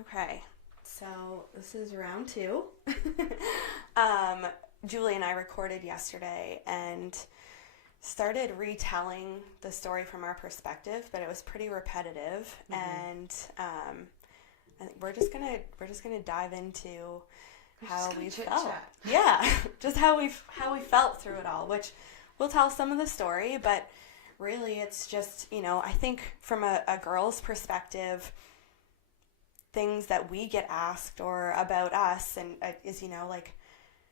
Okay, so this is round 2. Julie and I recorded yesterday and started retelling the story from our perspective, but it was pretty repetitive, and I think we're just gonna dive into how we felt. Yeah, just how we felt through it all, which we'll tell some of the story, but really it's just, I think from a girl's perspective, things that we get asked or about us and is, like,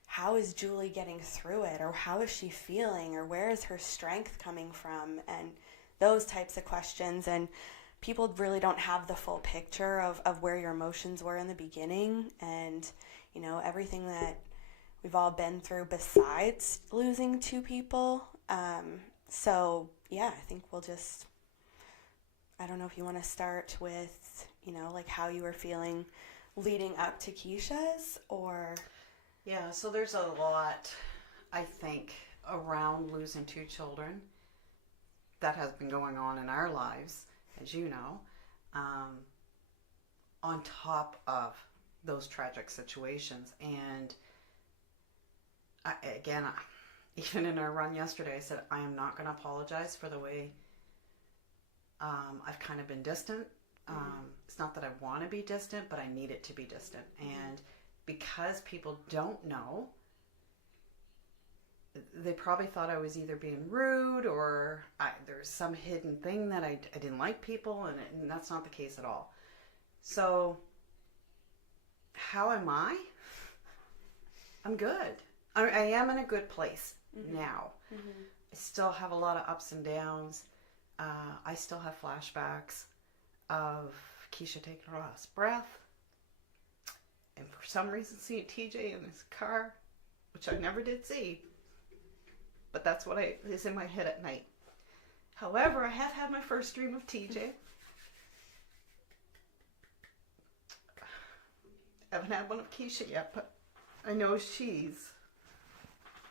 how is Julie getting through it, or how is she feeling, or where is her strength coming from, and those types of questions. And people really don't have the full picture of where your emotions were in the beginning, and everything that we've all been through besides losing 2 people. So yeah, I think we'll just, I don't know if you want to start with, like how you were feeling leading up to Kiesha's, or... Yeah, so there's a lot, I think, around losing 2 children that has been going on in our lives, as you know, on top of those tragic situations. And even in our run yesterday, I said, I am not going to apologize for the way I've kind of been distant. It's not that I want to be distant, but I need it to be distant. And because people don't know, they probably thought I was either being rude or there's some hidden thing that I didn't like people, and that's not the case at all. So, how am I? I'm good. I am in a good place now. I still have a lot of ups and downs. I still have flashbacks of Kiesha taking her last breath. And for some reason seeing TJ in his car, which I never did see. But that's what is in my head at night. However, I have had my first dream of TJ. I haven't had one of Kiesha yet, but I know she's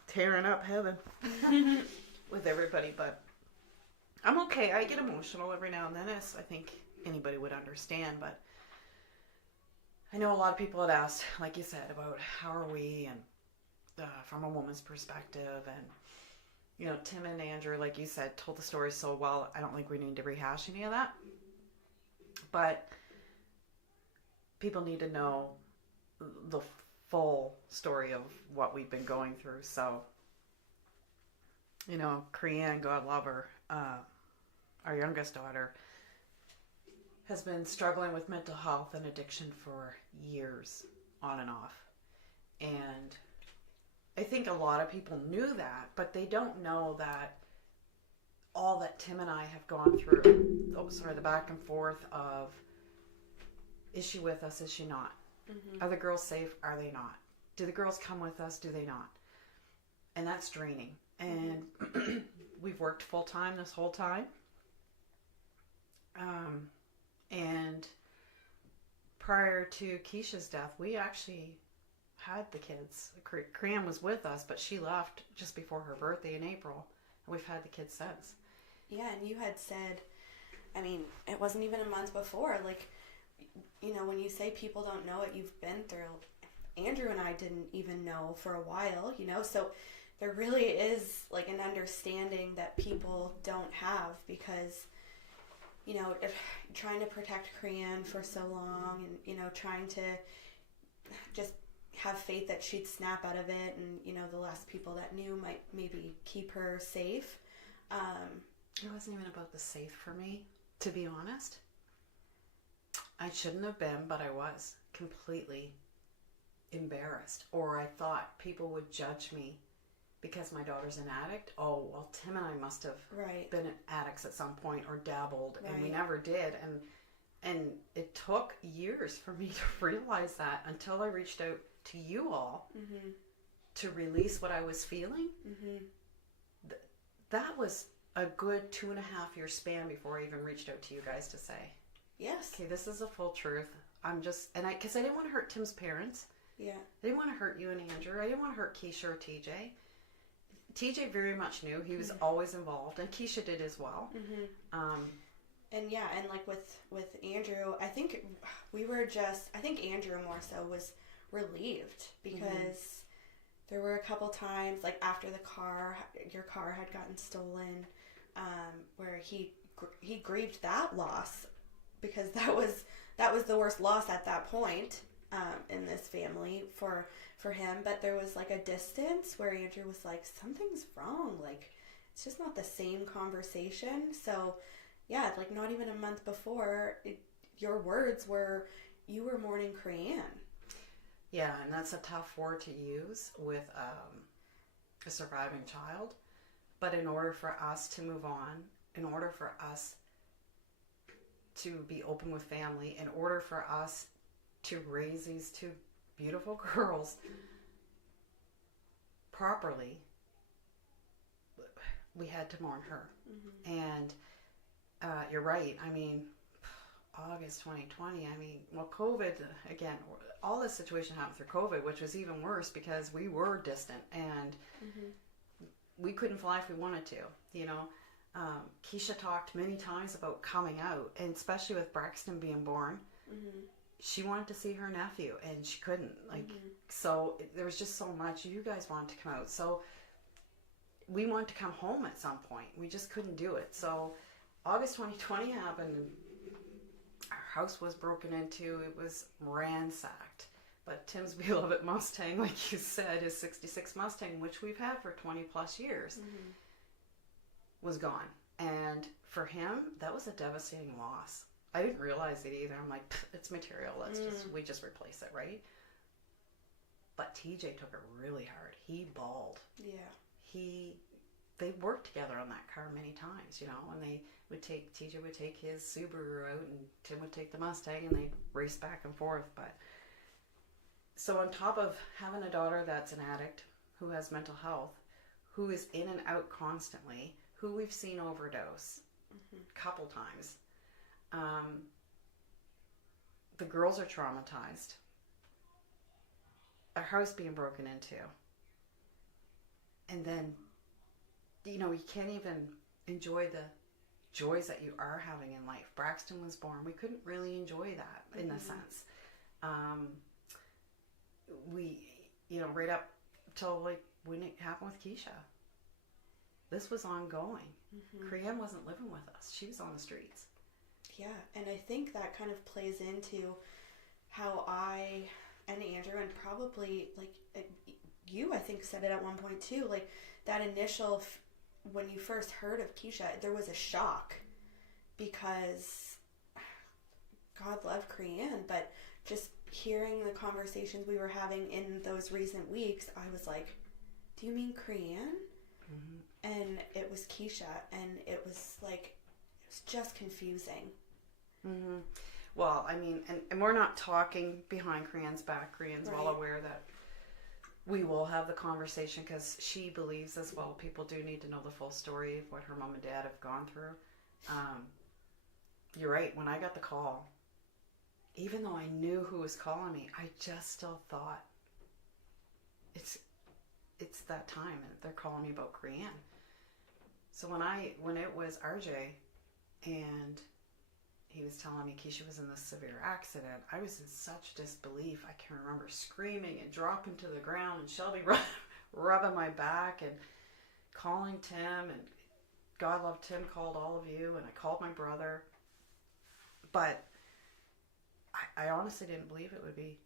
tearing up heaven with everybody. But I'm okay. I get emotional every now and then, as I think anybody would understand. But I know a lot of people had asked, like you said, about how are we, and from a woman's perspective, and Tim and Andrew, like you said, told the story so well. I don't think we need to rehash any of that, but people need to know the full story of what we've been going through. So, Creanne, God love her, our youngest daughter, has been struggling with mental health and addiction for years, on and off. And I think a lot of people knew that, but they don't know that all that Tim and I have gone through, the back and forth of, is she with us, is she not? Are the girls safe, are they not? Do the girls come with us, do they not? And that's draining. And we've worked full time this whole time. And prior to Kiesha's death, we actually had the kids. Creanne was with us, but she left just before her birthday in April. And we've had the kids since. Yeah, and you had said, it wasn't even a month before. Like, when you say people don't know what you've been through, Andrew and I didn't even know for a while, so there really is like an understanding that people don't have, because if trying to protect Creanne for so long, and trying to just have faith that she'd snap out of it, and the less people that knew might maybe keep her safe. It wasn't even about the safe for me, to be honest. I shouldn't have been, but I was completely embarrassed, or I thought people would judge me because my daughter's an addict. Oh, well, Tim and I must have been addicts at some point, or dabbled, and we never did. And it took years for me to realize that, until I reached out to you all to release what I was feeling. That was a good 2.5 year span before I even reached out to you guys to say, yes, okay, this is the full truth. Because I didn't want to hurt Tim's parents. Yeah. I didn't want to hurt you and Andrew. I didn't want to hurt Kiesha or TJ. TJ very much knew. He was always involved, and Kiesha did as well. And yeah, and like with Andrew, I think Andrew more so was relieved because there were a couple times, like after your car had gotten stolen, where he grieved that loss because that was the worst loss at that point in this family for him. But there was like a distance where Andrew was like, something's wrong, like it's just not the same conversation. So yeah, like not even a month before, your words were you were mourning Crean. Yeah, and that's a tough word to use with a surviving child. But in order for us to move on, in order for us to be open with family, in order for us to raise these two beautiful girls properly, we had to mourn her. And you're right. I mean, August 2020, I mean, well, COVID, again, all this situation happened through COVID, which was even worse because we were distant and we couldn't fly if we wanted to, you know. Kiesha talked many times about coming out, and especially with Braxton being born, she wanted to see her nephew and she couldn't. Like, so there was just so much. You guys wanted to come out. So we wanted to come home at some point. We just couldn't do it. So August 2020 happened and our house was broken into. It was ransacked. But Tim's beloved Mustang, like you said, his 66 Mustang, which we've had for 20 plus years, was gone. And for him, that was a devastating loss. I didn't realize it either. I'm like, it's material. We just replace it, right? But TJ took it really hard. He bawled. Yeah. They worked together on that car many times, you know, and TJ would take his Subaru out and Tim would take the Mustang and they'd race back and forth. But so on top of having a daughter that's an addict, who has mental health, who is in and out constantly, who we've seen overdose a couple times, the girls are traumatized, our house being broken into, and then, you know, you can't even enjoy the joys that you are having in life. Braxton was born. We couldn't really enjoy that in a sense. We, you know, right up till like when it happened with Kiesha, this was ongoing. Crean wasn't living with us. She was on the streets. Yeah, and I think that kind of plays into how I and Andrew, and probably like you, I think, said it at one point too, like that initial when you first heard of Kiesha, there was a shock because God loved Crean, but just hearing the conversations we were having in those recent weeks, I was like, do you mean Crean? And it was Kiesha, and it was like, it was just confusing. Well, I mean, and we're not talking behind Crean's back. Crean's well aware that we will have the conversation because she believes as well people do need to know the full story of what her mom and dad have gone through. You're right. When I got the call, even though I knew who was calling me, I just still thought it's that time and they're calling me about Crean. So when it was RJ and he was telling me Kiesha was in this severe accident, I was in such disbelief. I can remember screaming and dropping to the ground and Shelby rubbing my back and calling Tim, and God love Tim called all of you, and I called my brother. But I honestly didn't believe it would be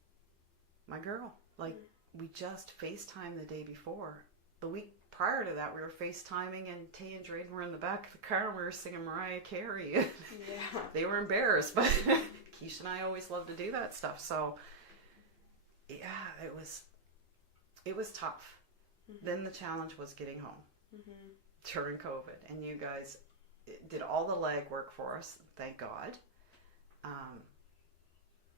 my girl. Like, we just FaceTimed the day before. The week prior to that, we were FaceTiming, and Tay and Drayden were in the back of the car, and we were singing Mariah Carey. Yeah. They were embarrassed, but Kiesha and I always love to do that stuff. So, yeah, it was tough. Then the challenge was getting home during COVID, and you guys did all the legwork for us, thank God.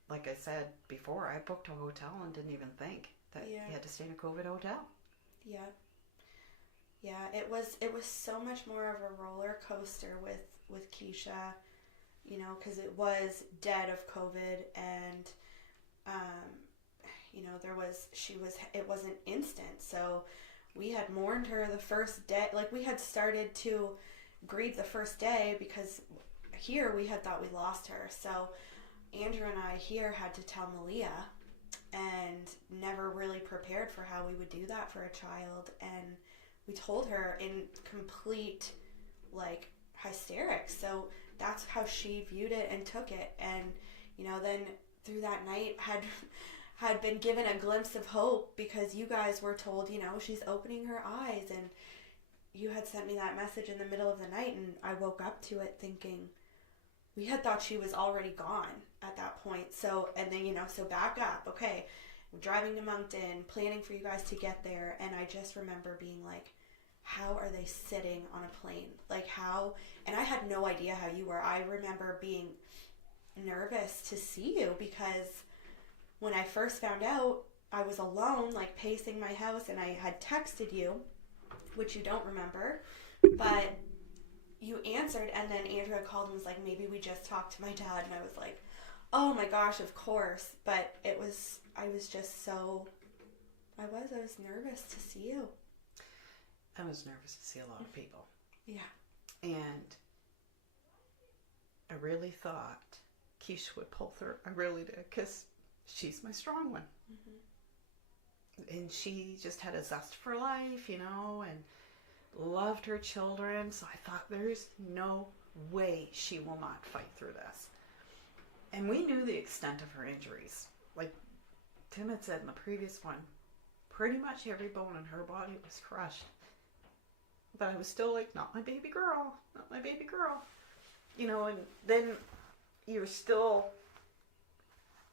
Like I said before, I booked a hotel and didn't even think that you had to stay in a COVID hotel. Yeah. Yeah, it was so much more of a roller coaster with Kiesha, you know, because it was dead of COVID, and you know, it wasn't instant. So we had mourned her the first day, like we had started to grieve the first day because here, we had thought we lost her. So Andrew and I here had to tell Malia, and never really prepared for how we would do that for a child. And we told her in complete, like, hysterics. So that's how she viewed it and took it. And, you know, then through that night had been given a glimpse of hope, because you guys were told, you know, she's opening her eyes. And you had sent me that message in the middle of the night, and I woke up to it thinking, we had thought she was already gone at that point. So, and then, you know, so back up. Okay, I'm driving to Moncton, planning for you guys to get there. And I just remember being like, how are they sitting on a plane? Like, how? And I had no idea how you were. I remember being nervous to see you, because when I first found out, I was alone, like pacing my house, and I had texted you, which you don't remember, but you answered. And then Andrew had called and was like, maybe we just talked to my dad. And I was like, oh my gosh, of course. But I was just so, I was nervous to see you. I was nervous to see a lot of people. Yeah. And I really thought Kiesha would pull through. I really did, because she's my strong one. Mm-hmm. And she just had a zest for life, you know, and loved her children. So I thought, there's no way she will not fight through this. And we knew the extent of her injuries. Like Tim had said in the previous one, pretty much every bone in her body was crushed. But I was still like, not my baby girl, not my baby girl. You know, and then you're still,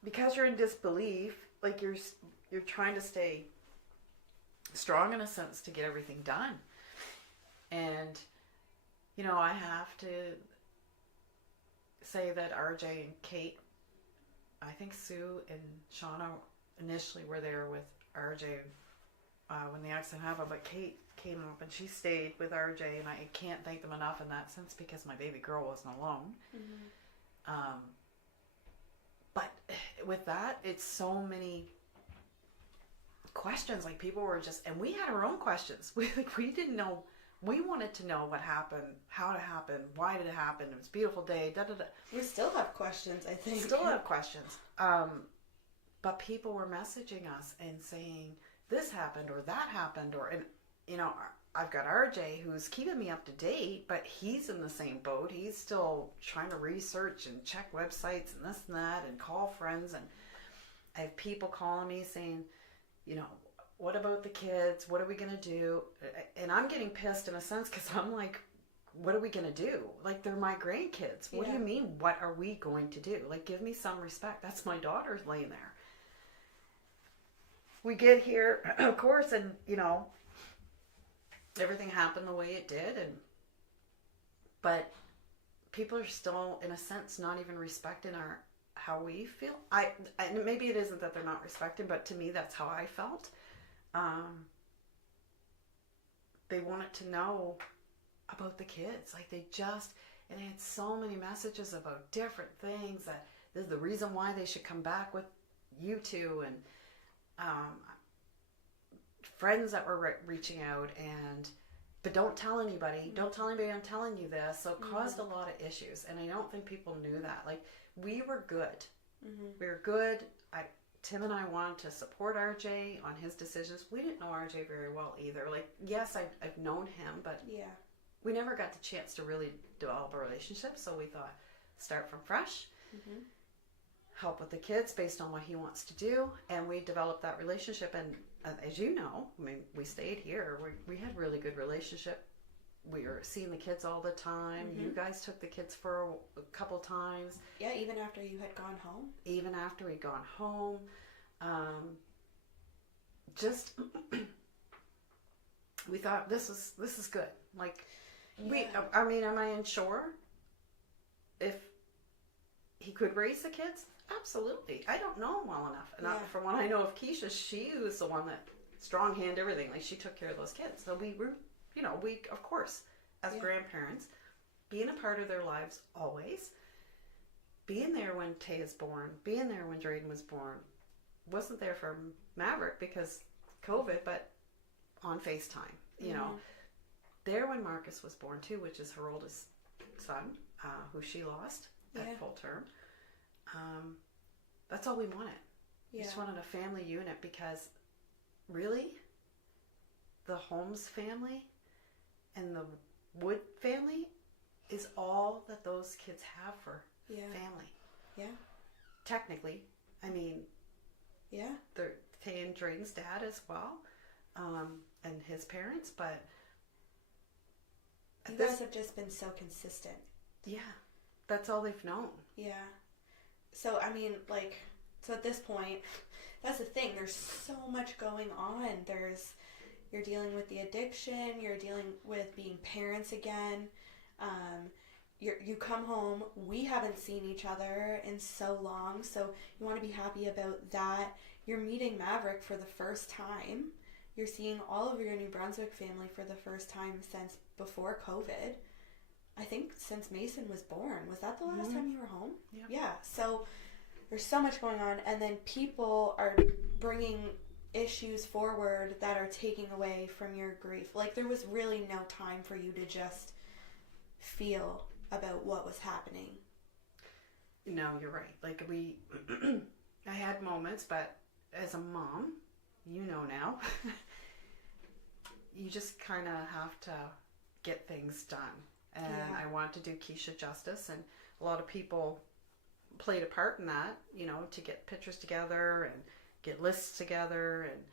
because you're in disbelief, like you're trying to stay strong in a sense to get everything done. And, you know, I have to say that RJ and Kate, I think Sue and Shauna initially were there with RJ when the accident happened, but Kate came up and she stayed with RJ, and I can't thank them enough in that sense, because my baby girl wasn't alone. Mm-hmm. But with that, it's so many questions. Like, people were just, and we had our own questions. We didn't know. We wanted to know what happened, how it happened, why did it happen. It was a beautiful day. Da da da. We still have questions, I think. Still have questions. But people were messaging us and saying this happened or that happened, or, and you know, I've got RJ who's keeping me up to date, but he's in the same boat. He's still trying to research and check websites and this and that and call friends. And I have people calling me saying, you know, what about the kids? What are we going to do? And I'm getting pissed in a sense, because I'm like, what are we going to do? Like, they're my grandkids. What do you mean, what are we going to do? Like, give me some respect. That's my daughter's laying there. We get here, of course, and, you know, everything happened the way it did, but people are still, in a sense, not even respecting how we feel. And maybe it isn't that they're not respecting, but to me, that's how I felt. They wanted to know about the kids. Like, they had so many messages about different things, that this is the reason why they should come back with you two, and friends that were reaching out, but don't tell anybody. Don't tell anybody I'm telling you this. So it caused a lot of issues, and I don't think people knew that. Like, we were good. Mm-hmm. We were good. Tim and I wanted to support RJ on his decisions. We didn't know RJ very well either. Like, yes, I've known him, but we never got the chance to really develop a relationship. So we thought, start from fresh. Mm-hmm. Help with the kids based on what he wants to do, and we developed that relationship. And as you know, I mean, we stayed here. We had a really good relationship. We were seeing the kids all the time. Mm-hmm. You guys took the kids for a couple times. Yeah, even after you had gone home. Even after we'd gone home, just we thought this is good. Like, I mean, am I unsure if he could raise the kids? Absolutely. I don't know him well enough. And from what I know of Kiesha, she was the one that strong hand everything. Like, she took care of those kids. So we were, you know, we, of course, as grandparents, being a part of their lives always, being there when Tay is born, being there when Drayden was born. Wasn't there for Maverick because COVID, but on FaceTime, you know. There when Marcus was born too, which is her oldest son, who she lost Yeah. at full term. That's all we wanted. We Yeah. just wanted a family unit, because really, the Holmes family and the Wood family is all that those kids have for Yeah. family. Yeah. Technically, I mean, Yeah. they're Tay and Drayden's dad as well, and his parents, but You guys have just been so consistent. yeah, that's all they've known. Yeah. So, I mean, like, so at this point, that's the thing. There's so much going on. You're dealing with the addiction. You're dealing with being parents again. You come home. We haven't seen each other in so long, so you want to be happy about that. You're meeting Maverick for the first time. You're seeing all of your New Brunswick family for the first time since before COVID. I think since Mason was born. Was that the last time you were home? Yeah. Yeah. So there's so much going on, and then people are bringing issues forward that are taking away from your grief. Like, there was really no time for you to just feel about what was happening. No, you're right. Like, I had moments, but as a mom, you know now, you just kind of have to get things done. And Yeah. I want to do Kiesha justice, and a lot of people played a part in that, to get pictures together and get lists together. And,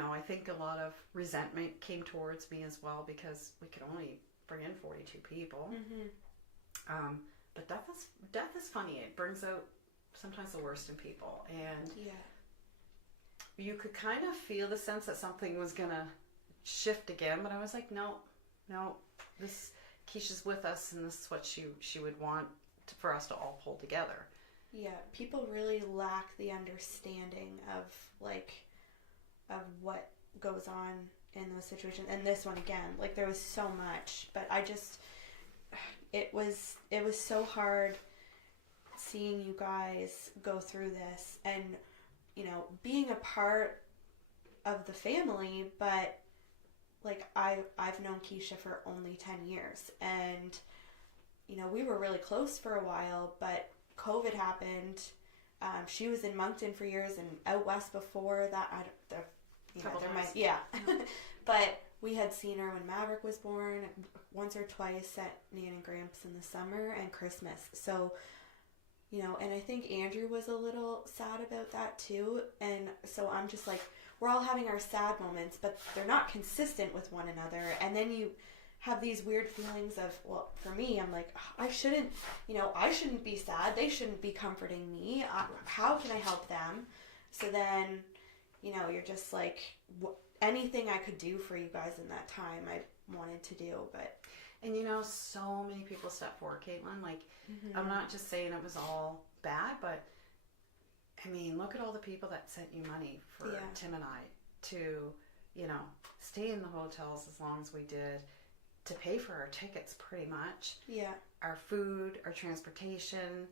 I think a lot of resentment came towards me as well, because we could only bring in 42 people. Mm-hmm. But death is funny. It brings out sometimes the worst in people. And Yeah. you could kind of feel the sense that something was going to shift again, but I was like, no, this Kiesha's with us, and this is what she would want for us to all pull together. Yeah, people really lack the understanding of what goes on in those situations. And this one again, like, there was so much, but it was so hard seeing you guys go through this, and being a part of the family. But like, I've known Kiesha for only 10 years, and we were really close for a while, but COVID happened. She was in Moncton for years and out west before that. But we had seen her when Maverick was born, once or twice at Nan and Gramps in the summer and Christmas. So, and I think Andrew was a little sad about that too. And so I'm just like, we're all having our sad moments, but they're not consistent with one another. And then you have these weird feelings of, well, for me, I'm like, I shouldn't be sad. They shouldn't be comforting me. How can I help them? So then, you're just like, anything I could do for you guys in that time, I wanted to do. But And so many people stepped forward, Kate-Lynn. Like, mm-hmm. I'm not just saying it was all bad, but I mean, look at all the people that sent you money for Tim and I to, stay in the hotels as long as we did, to pay for our tickets pretty much. Yeah. Our food, our transportation.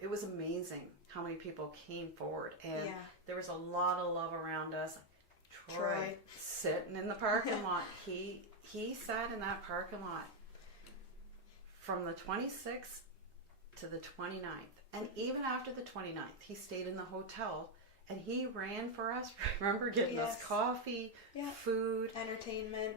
It was amazing how many people came forward. And there was a lot of love around us. Troy. Sitting in the parking lot. He sat in that parking lot from the 26th to the 29th. And even after the 29th, he stayed in the hotel, and he ran for us. Remember, getting us coffee, food, entertainment.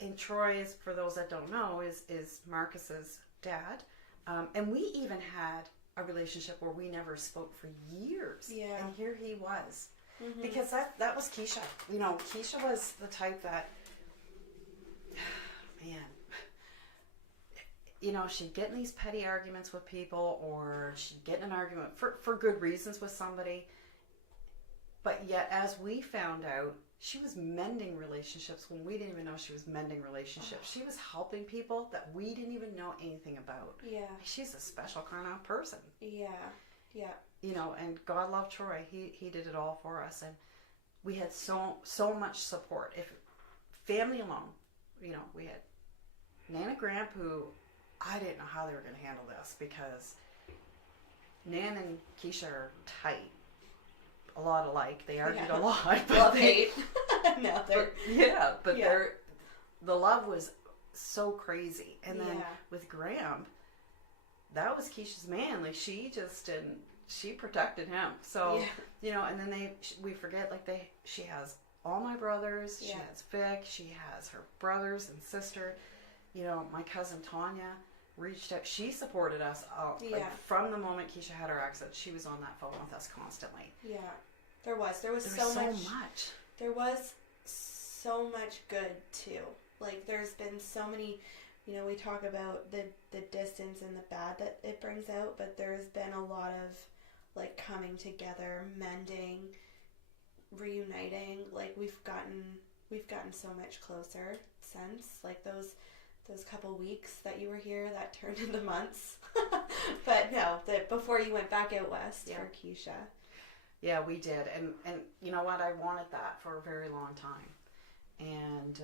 And Troy is, for those that don't know, is Marcus's dad. And we even had a relationship where we never spoke for years. Yeah. And here he was. Mm-hmm. Because that was Kiesha. Kiesha was the type that, man, she'd get in these petty arguments with people, or she'd get in an argument for good reasons with somebody. But yet, as we found out, she was mending relationships when we didn't even know she was mending relationships. She was helping people that we didn't even know anything about. Yeah. She's a special kind of person. Yeah. Yeah. And God loved Troy. He did it all for us. And we had so much support. If family alone, we had Nan and Gramp, who I didn't know how they were going to handle this, because Nan and Kiesha are tight. A lot alike. They argued a lot. Love hate. No, the love was so crazy. And then with Graham, that was Kiesha's man. Like, she just didn't, she protected him. So, you know, and then we forget, like, she has all my brothers, she has Vic, she has her brothers and sister. You know, my cousin Tanya reached out. She supported us like, from the moment Kiesha had her accident. She was on that phone with us constantly. Yeah, there was so much. There was so much good too. Like, there's been so many. You know, we talk about the distance and the bad that it brings out, but there's been a lot of, like, coming together, mending, reuniting. Like, we've gotten so much closer since, like, those couple weeks that you were here that turned into months. But no, before you went back out west for Kiesha. Yeah, we did. And you know what? I wanted that for a very long time. And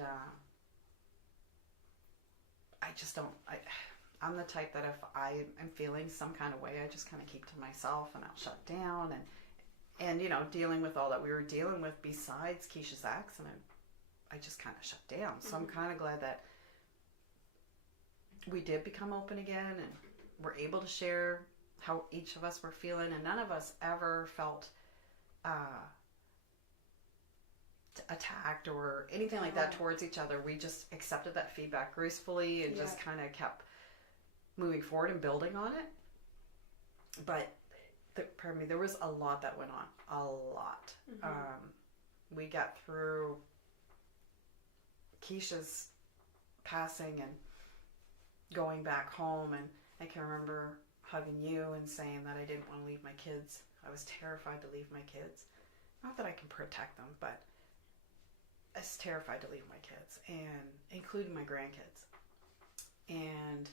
I just don't, I'm the type that if I am feeling some kind of way, I just kind of keep to myself, and I'll shut down. And you know, dealing with all that we were dealing with besides Kiesha's accident, I just kind of shut down. So I'm kind of glad that we did become open again, and we're able to share how each of us were feeling, and none of us ever felt attacked or anything like that towards each other. We just accepted that feedback gracefully and just kind of kept moving forward and building on it. But there was a lot that went on, a lot. We got through Kiesha's passing and going back home, and I can remember hugging you and saying that I didn't want to leave my kids. I was terrified to leave my kids. Not that I can protect them, but I was terrified to leave my kids, and including my grandkids. And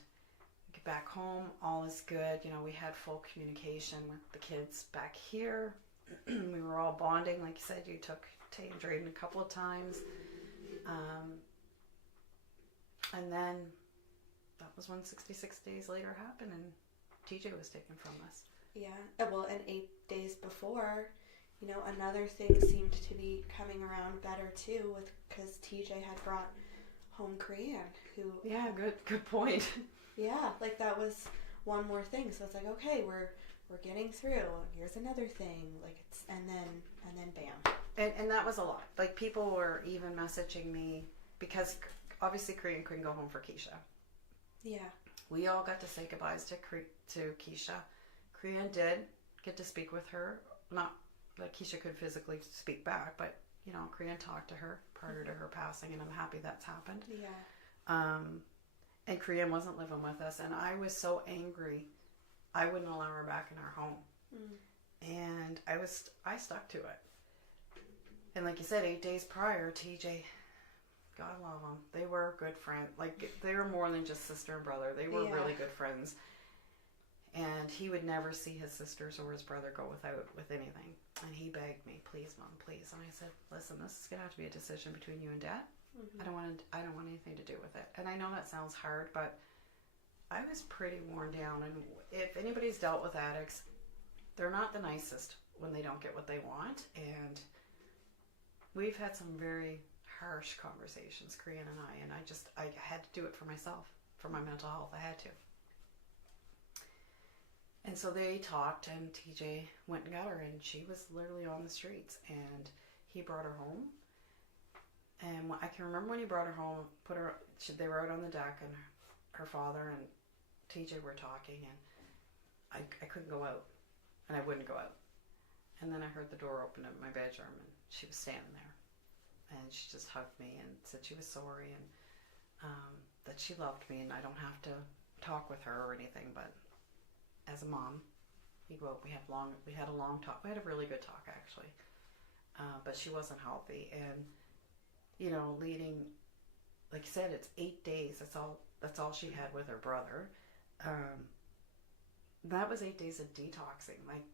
get back home, all is good. You know, we had full communication with the kids back here. We were all bonding. Like you said, you took Tay and Drayden a couple of times. And then that was when 66 days later happened, and TJ was taken from us. Yeah, well, and 8 days before, you know, another thing seemed to be coming around better too, because TJ had brought home Korean, who... Yeah, good point. Yeah, like, that was one more thing. So it's like, okay, we're getting through. Here's another thing. Like, it's and then bam. And that was a lot. Like, people were even messaging me because obviously Korean couldn't go home for Kiesha. Yeah. We all got to say goodbyes to Kiesha. Korean did get to speak with her. Not like Kiesha could physically speak back, but, you know, Korean talked to her prior to her passing, and I'm happy that's happened. Yeah. And Korean wasn't living with us, and I was so angry. I wouldn't allow her back in our home. And I stuck to it. And like you said, 8 days prior, TJ, God love them, they were good friends. Like, they were more than just sister and brother. They were really good friends. And he would never see his sisters or his brother go with anything. And he begged me, please, Mom, please. And I said, listen, this is gonna have to be a decision between you and Dad. I don't want anything to do with it. And I know that sounds hard, but I was pretty worn down. And if anybody's dealt with addicts, they're not the nicest when they don't get what they want. And we've had some very harsh conversations, Korean and I had to do it for myself, for my mental health. I had to. And so they talked, and TJ went and got her, and she was literally on the streets, and he brought her home. And I can remember when he brought her home, they were out on the deck, and her father and TJ were talking, and I couldn't go out, and I wouldn't go out. And then I heard the door open in my bedroom, and she was standing there, and she just hugged me and said she was sorry, and that she loved me, and I don't have to talk with her or anything, but as a mom, we had a long talk. We had a really good talk, actually, but she wasn't healthy, and you know, leading, like you said, it's 8 days. That's all she had with her brother. That was 8 days of detoxing. Like,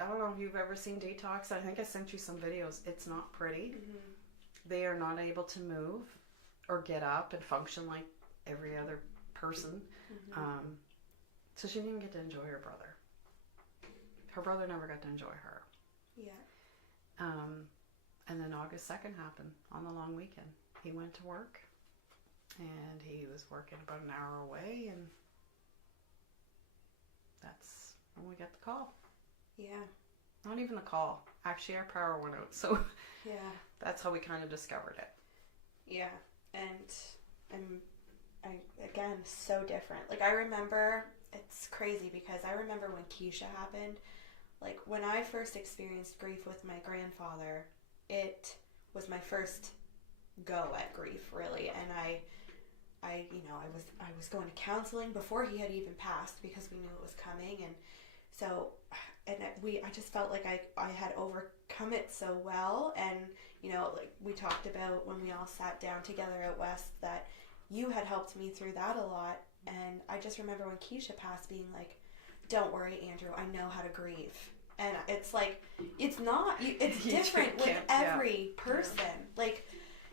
I don't know if you've ever seen detox. I think I sent you some videos. It's not pretty. They are not able to move or get up and function like every other person. So she didn't even get to enjoy her brother. Her brother never got to enjoy her. Yeah. And then August 2nd happened on the long weekend. He went to work, And he was working about an hour away, and that's when we got the call. Yeah. Not even the call. Actually, our power went out, so Yeah. that's how we kind of discovered it. Yeah. And again, so different. Like, I remember, it's crazy because I remember when Kiesha happened, like, when I first experienced grief with my grandfather, it was my first go at grief, really. And I was going to counseling before he had even passed because we knew it was coming. And so, I just felt like I had overcome it so well. And, you know, like we talked about when we all sat down together at West, that you had helped me through that a lot. And I just remember when Kiesha passed being like, don't worry, Andrew, I know how to grieve. And it's like, it's not, it's different with every person. Yeah. Like,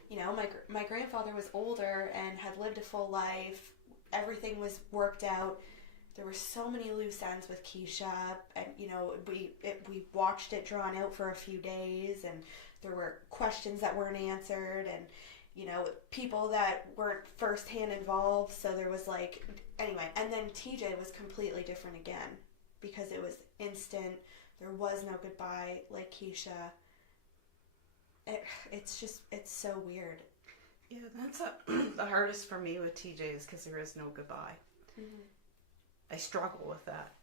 you know, my grandfather was older and had lived a full life. Everything was worked out. There were so many loose ends with Kiesha, and, you know, we watched it drawn out for a few days, and there were questions that weren't answered, and, you know, people that weren't firsthand involved. So there was like, anyway, and then TJ was completely different again because it was instant. There was no goodbye like Kiesha. It's so weird. Yeah, that's the hardest for me with TJ is because there is no goodbye. Mm-hmm. I struggle with that.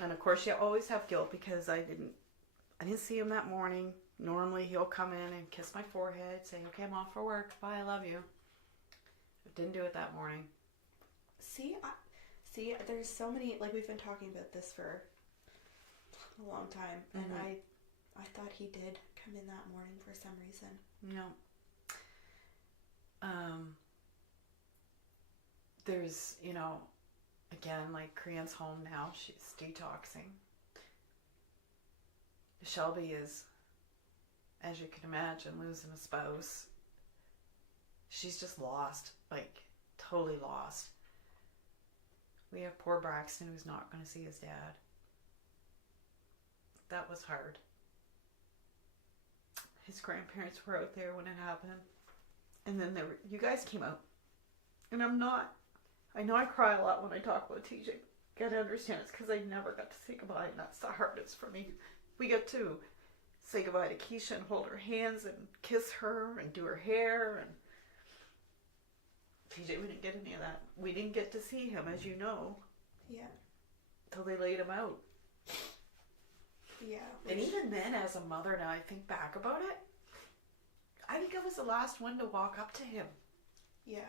And of course you always have guilt because I didn't see him that morning. Normally he'll come in and kiss my forehead, say, okay, I'm off for work. Bye, I love you. I didn't do it that morning. See, there's so many, like, we've been talking about this for a long time. And mm-hmm. I thought he did come in that morning for some reason. No. There's, you know, again, like, Korean's home now. She's detoxing. Shelby is, as you can imagine, losing a spouse. She's just lost, like, totally lost. We have poor Braxton who's not going to see his dad. That was hard. His grandparents were out there when it happened. And then you guys came out. And I know I cry a lot when I talk about TJ. You gotta understand, it's because I never got to say goodbye, and that's the hardest for me. We get to say goodbye to Kiesha and hold her hands and kiss her and do her hair. And TJ, we didn't get any of that. We didn't get to see him, as you know. Yeah. Till they laid him out. Yeah. And even then, as a mother, now I think back about it, I think I was the last one to walk up to him. Yeah.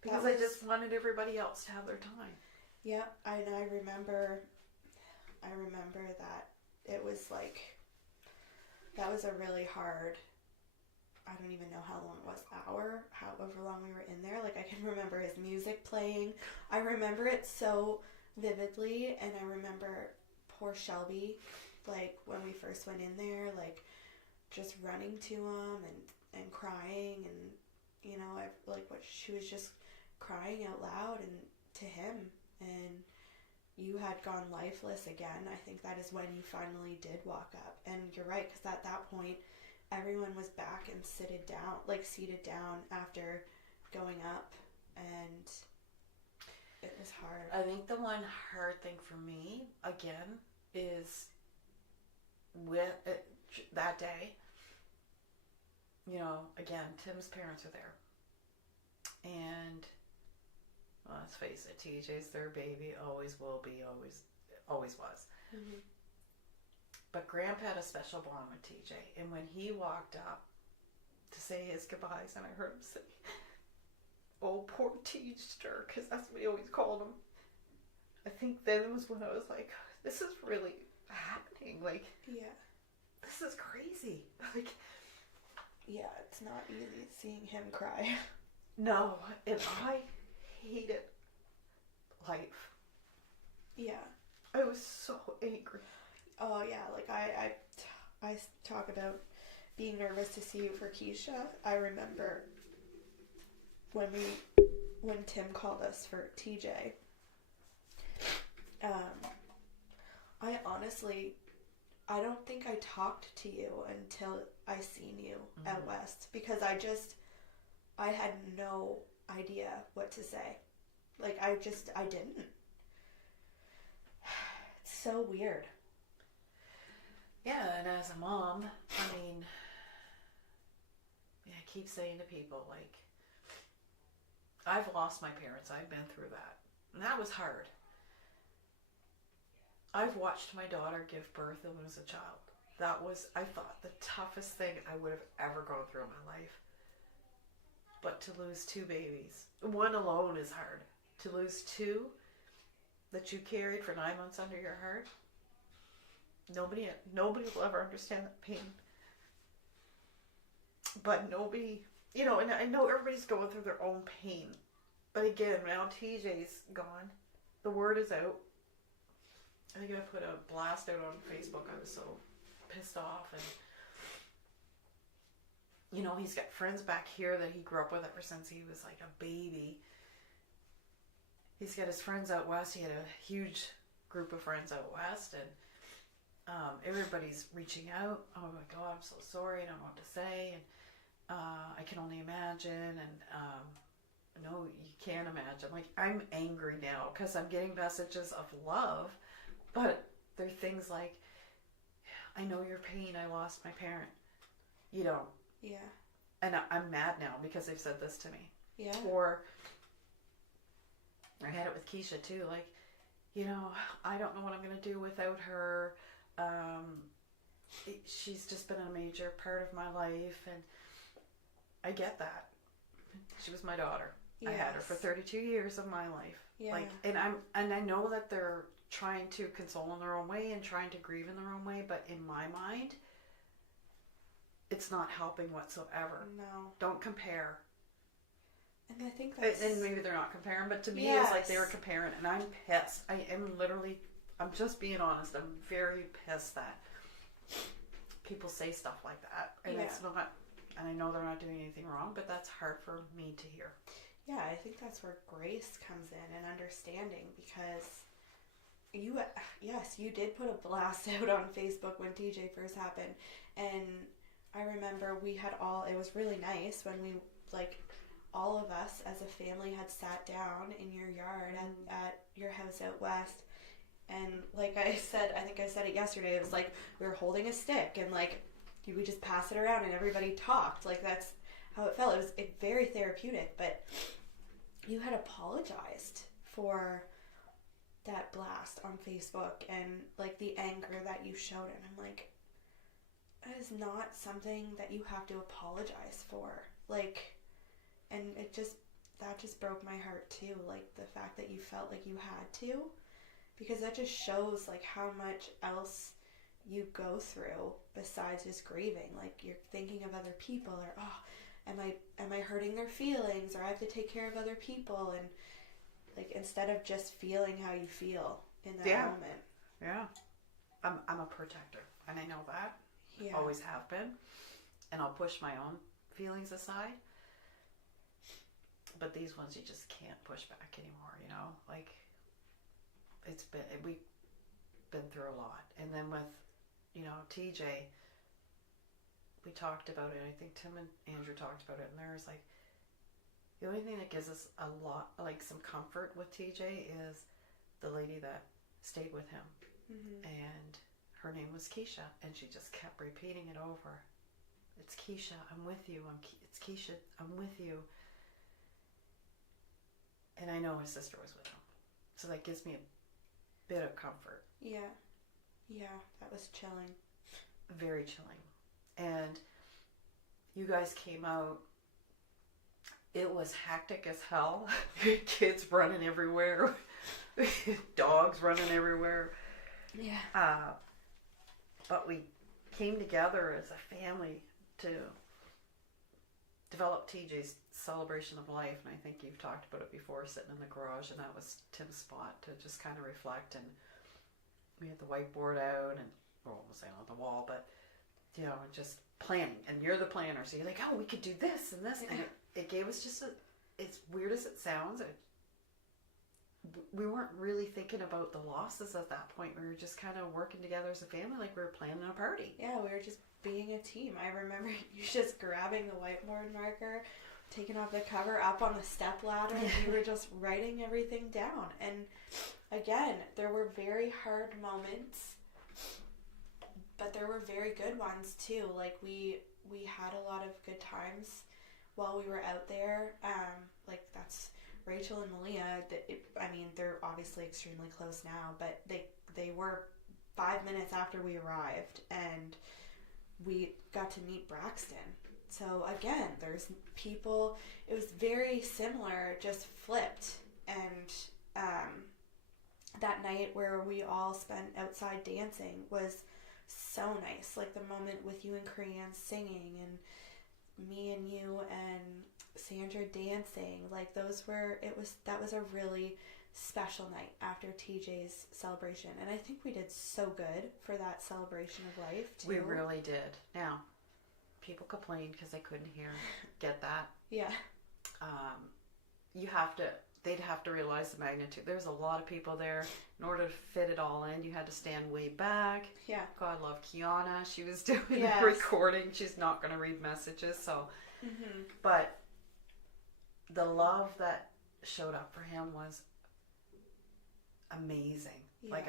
Because I just wanted everybody else to have their time. Yeah, I remember that it was like, that was a really hard, I don't even know how long it was, hour, however long we were in there. Like, I can remember his music playing. I remember it so vividly, and I remember poor Shelby, like, when we first went in there, like, just running to him and crying, and, you know, she was just crying out loud and to him, and you had gone lifeless again. I think that is when you finally did walk up. And you're right, because at that point everyone was back and seated down after going up, and it was hard. I think the one hard thing for me again is with that day, you know, again, Tim's parents are there, and let's face it, TJ's their baby, always will be, always was. Mm-hmm. But Grandpa had a special bond with TJ, and when he walked up to say his goodbyes, and I heard him say, "Oh, poor Teaster," because that's what he always called him. I think then was when I was like, "This is really happening. Like, yeah, this is crazy." Like, yeah, it's not easy seeing him cry. No, and I hated life. Yeah. I was so angry. Oh, yeah, like, I talk about being nervous to see you for Kiesha. I remember when Tim called us for TJ, I honestly, I don't think I talked to you until I seen you at West, because I had no idea what to say. Like, I didn't. It's so weird. Yeah, and as a mom, I mean, I keep saying to people, like, I've lost my parents. I've been through that. And that was hard. I've watched my daughter give birth and lose a child. That was, I thought, the toughest thing I would have ever gone through in my life. But to lose 2 babies, one alone is hard. To lose 2 that you carried for 9 months under your heart, nobody will ever understand that pain. But nobody, you know, and I know everybody's going through their own pain. But again, now TJ's gone. The word is out. I think I put a blast out on Facebook. I was so pissed off. And, you know, he's got friends back here that he grew up with ever since he was like a baby. He's got his friends out west. He had a huge group of friends out west. And everybody's reaching out. Oh my God, I'm so sorry. I don't know what to say. And I can only imagine. And no, you can't imagine. Like, I'm angry now because I'm getting messages of love. But they're things like, I know your pain. I lost my parent. You know. Yeah. And I'm mad now because they've said this to me. Yeah. Or I had it with Kiesha too. Like, you know, I don't know what I'm going to do without her. She's just been a major part of my life. And I get that. She was my daughter. Yes. I had her for 32 years of my life. Yeah. Like, and I know that they're trying to console in their own way and trying to grieve in their own way, but in my mind, it's not helping whatsoever. No. Don't compare. And I think that's... And maybe they're not comparing, but to me, yes. It's like they were comparing, and I'm pissed. I am literally, I'm just being honest, I'm very pissed that people say stuff like that. And it's not, and I know they're not doing anything wrong, but that's hard for me to hear. Yeah, I think that's where grace comes in and understanding, because you did put a blast out on Facebook when TJ first happened, and I remember it was really nice when we, like, all of us as a family had sat down in your yard at your house out west, and like I said, I think I said it yesterday, it was like we were holding a stick and like we just pass it around and everybody talked. Like, that's how it felt. It was very therapeutic, but you had apologized for that blast on Facebook and like the anger that you showed, and I'm like, that is not something that you have to apologize for. Like, and that just broke my heart too, like the fact that you felt like you had to, because that just shows like how much else you go through besides just grieving. Like, you're thinking of other people, or am I hurting their feelings, or I have to take care of other people, and like, instead of just feeling how you feel in that moment. Yeah. I'm a protector, and I know that. Yeah. Always have been. And I'll push my own feelings aside. But these ones you just can't push back anymore, you know? Like, we've been through a lot. And then with, you know, TJ, we talked about it. I think Tim and Andrew talked about it. And there was like, the only thing that gives us a lot, like some comfort with TJ is the lady that stayed with him. Mm-hmm. And her name was Kiesha. And she just kept repeating it over. It's Kiesha, I'm with you. It's Kiesha, I'm with you. And I know his sister was with him. So that gives me a bit of comfort. Yeah. Yeah, that was chilling. Very chilling. And you guys came out. It was hectic as hell. Kids running everywhere. Dogs running everywhere. Yeah. But we came together as a family to develop TJ's celebration of life, and I think you've talked about it before, sitting in the garage, and that was Tim's spot to just kind of reflect. And we had the whiteboard out, and we're almost on the wall, but you know, just planning. And you're the planner, so you're like, oh, we could do this and this, and it gave us just as weird as it sounds, we weren't really thinking about the losses at that point. We were just kind of working together as a family, like we were planning a party. Yeah, we were just being a team. I remember you just grabbing the whiteboard marker, taken off the cover, up on the step ladder. We were just writing everything down. And again, there were very hard moments, but there were very good ones too. Like we had a lot of good times while we were out there. Like that's Rachel and Malia. I mean, they're obviously extremely close now, but they were 5 minutes after we arrived, and we got to meet Braxton. So again, there's people. It was very similar, just flipped. And that night where we all spent outside dancing was so nice. Like the moment with you and Korean singing, and me and you and Sandra dancing. Like that was a really special night after TJ's celebration. And I think we did so good for that celebration of life too. We really did. Now, people complained because they couldn't get that. Yeah. They'd have to realize the magnitude. There's a lot of people there. In order to fit it all in, you had to stand way back. Yeah. God love Kiana. She was doing the recording. She's not going to read messages. So, but the love that showed up for him was amazing. Yeah. Like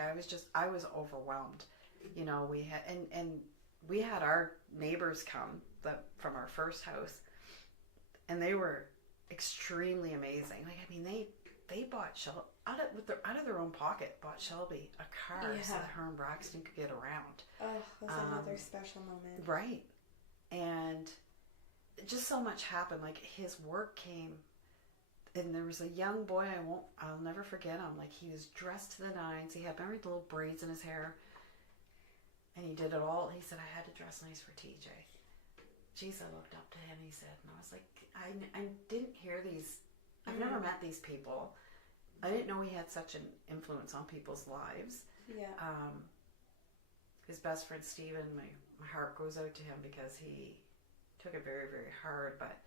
I was overwhelmed. You know, we had our neighbors come from our first house, and they were extremely amazing. Like, I mean, they bought Shelby out of their own pocket, bought Shelby a car so that her and Braxton could get around. Oh, it was another special moment. Right. And just so much happened. Like his work came, and there was a young boy, I'll never forget him. Like he was dressed to the nines. He had very little braids in his hair, and he did it all. He said, I had to dress nice for TJ. Jeez, I looked up to him, he said, and I was like, I didn't hear these, I've never met these people. I didn't know he had such an influence on people's lives. Yeah. His best friend, Steven, my heart goes out to him because he took it very, very hard, but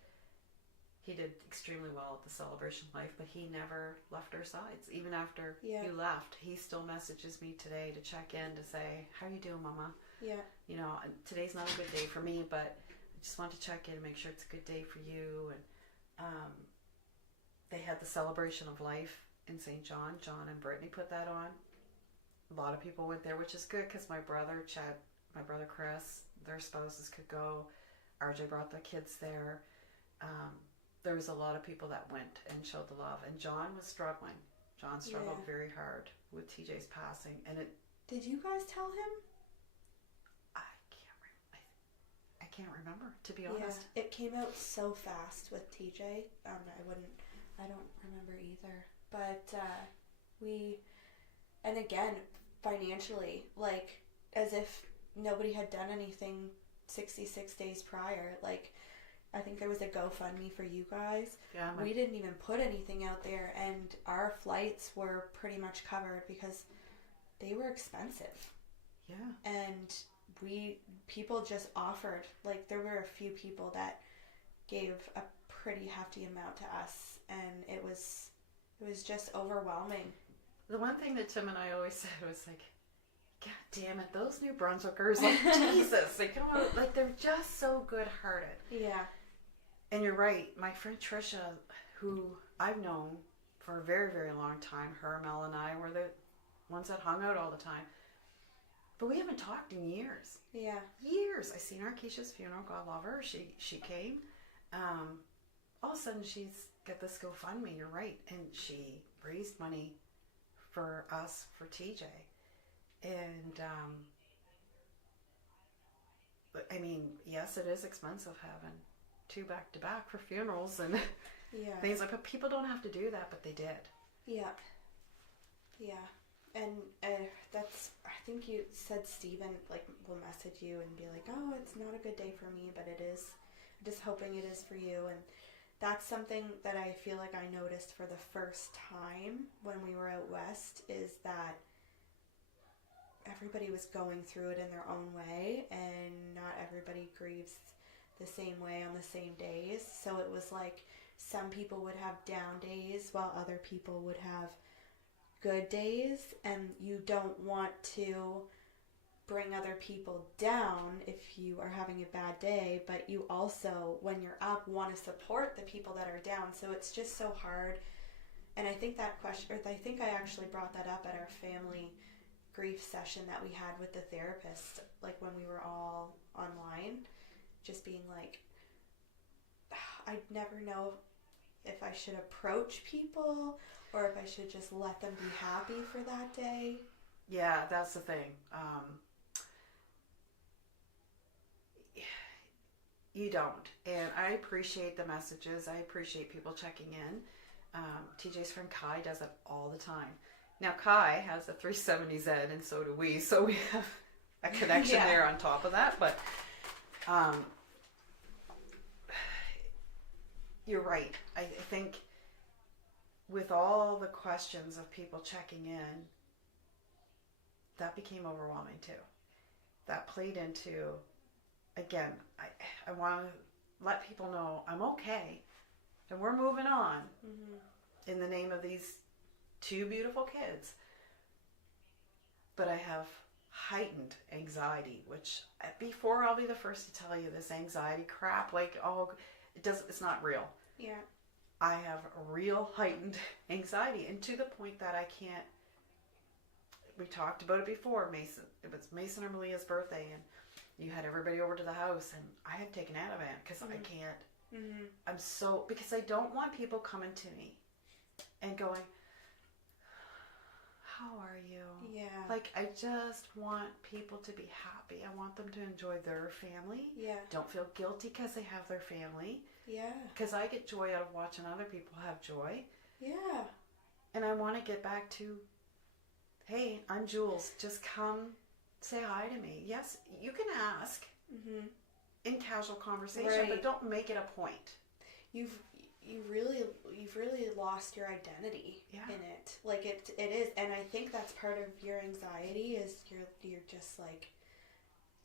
he did extremely well at the celebration of life, but he never left our sides. Even after you left, he still messages me today to check in to say, how you doing, Mama? Yeah. You know, today's not a good day for me, but just want to check in and make sure it's a good day for you. And they had the celebration of life in St. John. John and Brittany put that on. A lot of people went there, which is good because my brother Chad, my brother Chris, their spouses could go. RJ brought the kids there. There was a lot of people that went and showed the love. And John was struggling. John struggled very hard with TJ's passing. And Did you guys tell him? I can't remember, to be honest. Yeah, it came out so fast with TJ. I don't remember either. But and again, financially, like as if nobody had done anything 66 days prior. Like I think there was a GoFundMe for you guys. Yeah, we didn't even put anything out there, and our flights were pretty much covered because they were expensive. Yeah. And people just offered, like there were a few people that gave a pretty hefty amount to us, and it was just overwhelming. The one thing that Tim and I always said was like, God damn it, those New Brunswickers, like Jesus, they come out, like they're just so good-hearted. Yeah. And you're right, my friend Trisha, who I've known for a very, very long time, her, Mel, and I were the ones that hung out all the time. But we haven't talked in years. Yeah. Years. I seen her at Keisha's funeral. God love her. She came. All of a sudden, she's got this GoFundMe. You're right. And she raised money for us, for TJ. And, I mean, yes, it is expensive having 2 back-to-back for funerals and things like that. But people don't have to do that, but they did. Yeah. Yeah. And I think you said Steven, like, will message you and be like, oh, it's not a good day for me, but it is. I'm just hoping it is for you. And that's something that I feel like I noticed for the first time when we were out west, is that everybody was going through it in their own way, and not everybody grieves the same way on the same days. So it was like some people would have down days while other people would have good days, and you don't want to bring other people down if you are having a bad day, but you also, when you're up, want to support the people that are down. So it's just so hard. And I think that question, or I think I actually brought that up at our family grief session that we had with the therapist, like when we were all online, just being like, I never know if I should approach people or if I should just let them be happy for that day. Yeah, that's the thing. You don't. And I appreciate the messages. I appreciate people checking in. TJ's friend Kai does it all the time. Now, Kai has a 370Z, and so do we. So we have a connection there on top of that. But you're right. I think with all the questions of people checking in, that became overwhelming too. That played into, again, I want to let people know I'm okay and we're moving on in the name of these two beautiful kids. But I have heightened anxiety, which before I'll be the first to tell you this anxiety crap, like, oh, it's not real. Yeah. I have real heightened anxiety, and to the point that I can't. We talked about it before. It was Mason or Malia's birthday, and you had everybody over to the house, and I had taken Ativan because I can't. I'm so, because I don't want people coming to me and going, how are you? Yeah. Like, I just want people to be happy. I want them to enjoy their family. Yeah. Don't feel guilty because they have their family. Yeah. Because I get joy out of watching other people have joy. Yeah. And I want to get back to, hey, I'm Jules. Just come say hi to me. Yes, you can ask in casual conversation, but don't make it a point. You've really lost your identity in it. Like it is, and I think that's part of your anxiety is you're just like,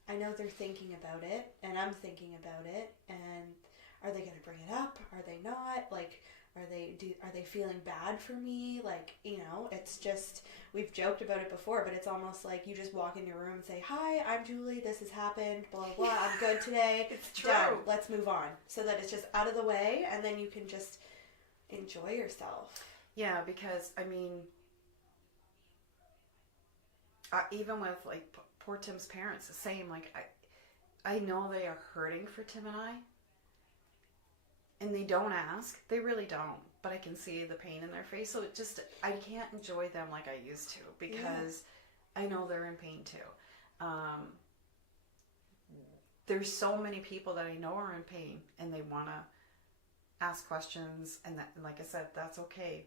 I know they're thinking about it, and I'm thinking about it, and are they going to bring it up? Are they not? Like, are they feeling bad for me? Like, you know, it's just, we've joked about it before, but it's almost like you just walk in your room and say, hi, I'm Julie, this has happened, blah, blah, blah, I'm good today. It's true. Done. Let's move on. So that it's just out of the way, and then you can just enjoy yourself. Yeah, because, I mean, even with, like, poor Tim's parents, the same, like, I know they are hurting for Tim and I. And they don't ask. They really don't. But I can see the pain in their face. So it just, I can't enjoy them like I used to. Because I know they're in pain too. There's so many people that I know are in pain. And they want to ask questions. And that, like I said, that's okay.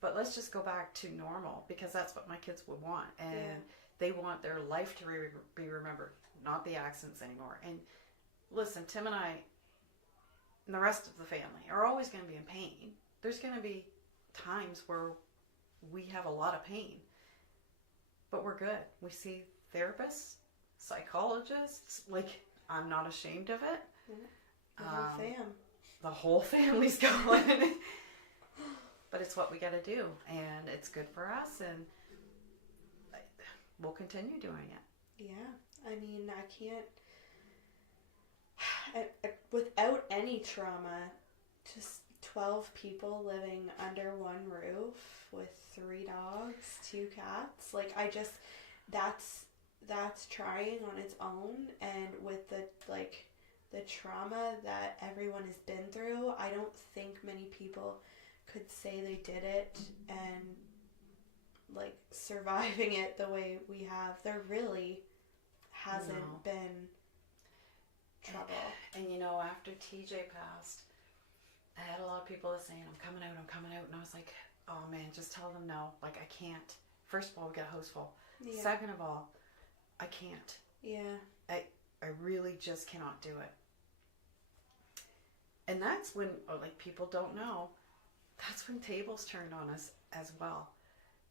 But let's just go back to normal. Because that's what my kids would want. And they want their life to be remembered. Not the accidents anymore. And listen, Tim and I, and the rest of the family are always going to be in pain. There's going to be times where we have a lot of pain. But we're good. We see therapists, psychologists. Like, I'm not ashamed of it. The whole fam. The whole family's going. But it's what we got to do. And it's good for us. And we'll continue doing it. Yeah. I mean, I can't... Without any trauma, just 12 people living under one roof with 3 dogs, 2 cats. Like, I just, that's trying on its own. And with the trauma that everyone has been through, I don't think many people could say they did it and, like, surviving it the way we have. There really hasn't been trouble. And you know, after TJ passed, I had a lot of people saying, I'm coming out. And I was like, oh man, just tell them no. Like, I can't. First of all, we got a house full. Yeah. Second of all, I can't. Yeah. I really just cannot do it. And that's when, like, people don't know, that's when tables turned on us as well.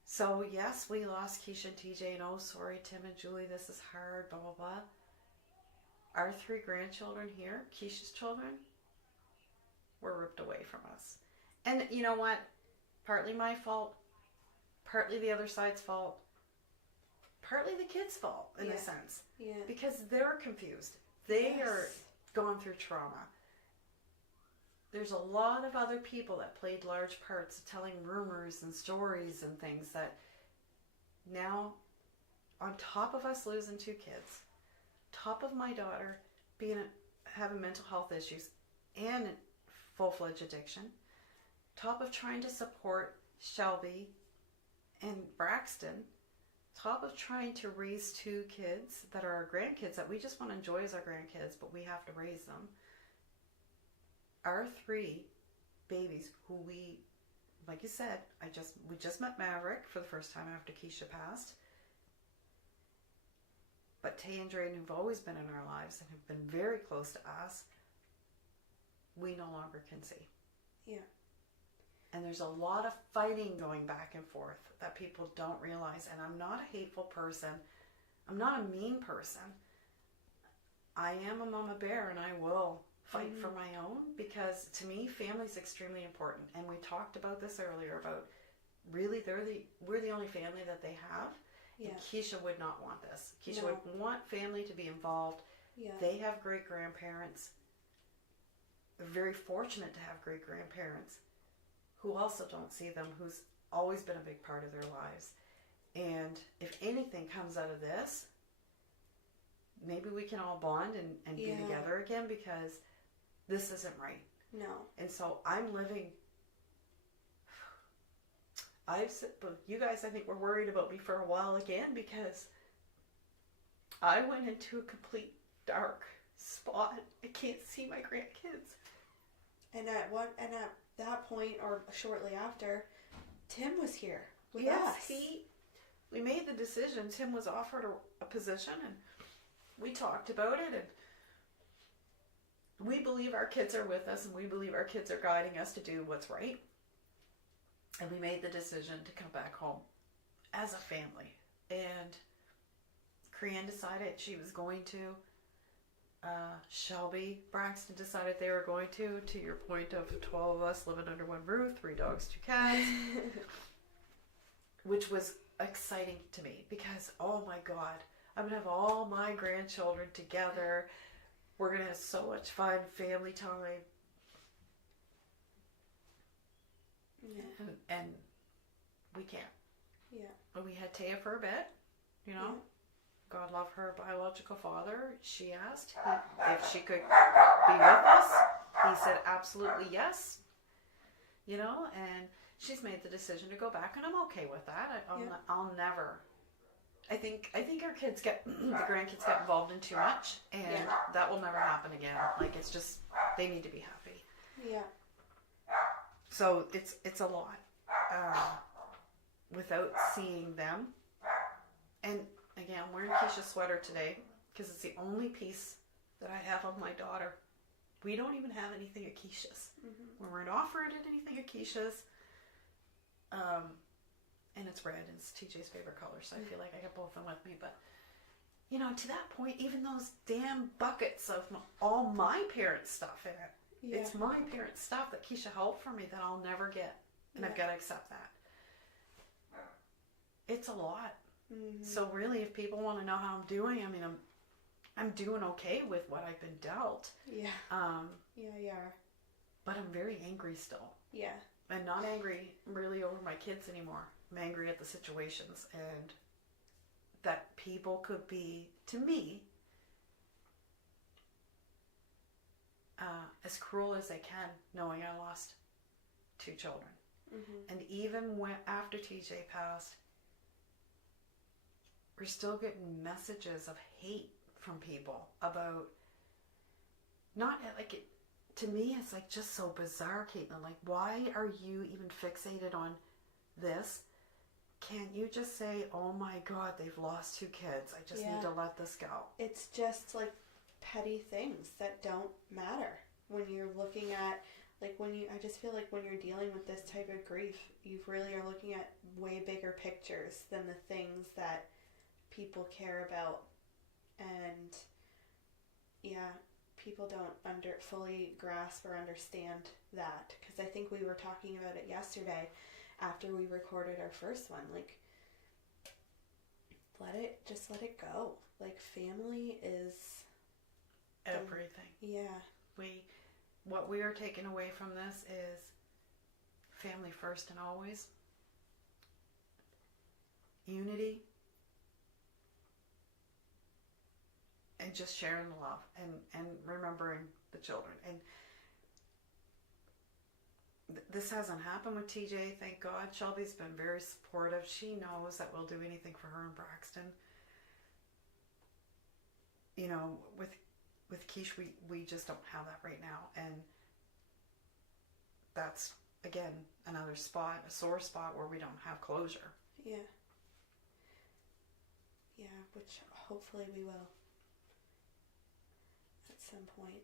So yes, we lost Kiesha and TJ, and oh, sorry, Tim and Julie, this is hard, blah, blah, blah. Our 3 grandchildren here, Kiesha's children, were ripped away from us. And you know what? Partly my fault, partly the other side's fault. partly the kids' fault in Yeah. a sense. Yeah. Because they're confused. They Yes. are going through trauma. There's a lot of other people that played large parts of telling rumors and stories and things that now, on top of us losing 2 kids, top of my daughter having mental health issues and full-fledged addiction, top of trying to support Shelby and Braxton, top of trying to raise 2 kids that are our grandkids that we just want to enjoy as our grandkids, but we have to raise them. Our 3 babies who we, like you said, we just met Maverick for the first time after Kiesha passed. But Tay and Drayden, who've always been in our lives and have been very close to us, we no longer can see. Yeah. And there's a lot of fighting going back and forth that people don't realize. And I'm not a hateful person. I'm not a mean person. I am a mama bear, and I will fight for my own, because to me, family is extremely important. And we talked about this earlier about really we're the only family that they have. Yeah. And Kiesha would not want this. Kiesha No. would want family to be involved. Yeah. They have great grandparents. They're very fortunate to have great grandparents who also don't see them, who's always been a big part of their lives. And if anything comes out of this, maybe we can all bond and be together again, because this isn't right. No. And so I'm living. But you guys, I think, were worried about me for a while again, because I went into a complete dark spot. I can't see my grandkids. And at that point, or shortly after, Tim was here with Yes, us. we made the decision. Tim was offered a position, and we talked about it, and we believe our kids are with us, and we believe our kids are guiding us to do what's right. And we made the decision to come back home as a family. And Crean decided she was going to. Shelby, Braxton decided they were going to your point of 12 of us living under one roof, 3 dogs, 2 cats. Which was exciting to me, because, oh my God, I'm going to have all my grandchildren together. We're going to have so much fun, family time. Yeah. And we can't. Yeah. But we had Taya for a bit, you know. Yeah. God love her biological father. She asked if she could be with us. He said absolutely yes. You know, and she's made the decision to go back, and I'm okay with that. I'll never. I think our kids the grandkids get involved in too much, and that will never happen again. Like, it's just, they need to be happy. Yeah. So it's a lot without seeing them. And again, I'm wearing Kiesha's sweater today because it's the only piece that I have of my daughter. We don't even have anything at Kiesha's. We weren't offered anything at Kiesha's. And it's red. It's TJ's favorite color, so I feel like I got both of them with me. But, you know, to that point, even those damn buckets of all my parents' stuff in it. Yeah. It's my parents' stuff that Kiesha held for me that I'll never get. And I've got to accept that. It's a lot. So really, if people want to know how I'm doing, I mean, I'm doing okay with what I've been dealt. Yeah. Yeah. But I'm very angry still. Yeah. I'm not angry really over my kids anymore. I'm angry at the situations, and that people could be, to me, as cruel as they can, knowing I lost 2 children. And even after TJ passed, we're still getting messages of hate from people about, not like it, to me it's like just so bizarre, Kate-Lynn. Like, why are you even fixated on this? Can't you just say, oh my God, they've lost 2 kids, I just need to let this go? It's just like petty things that don't matter when you're looking at, like, I just feel like when you're dealing with this type of grief, you really are looking at way bigger pictures than the things that people care about. And yeah, people don't fully grasp or understand that, because I think we were talking about it yesterday after we recorded our first one. Like let it go. Like, family is everything. Yeah. What we are taking away from this is family first and always. Unity. And just sharing the love and remembering the children. And this hasn't happened with TJ, thank God. Shelby's been very supportive. She knows that we'll do anything for her and Braxton. You know, with Kiesha, we just don't have that right now. And that's, again, another spot, a sore spot where we don't have closure. Yeah. Yeah, which hopefully we will at some point.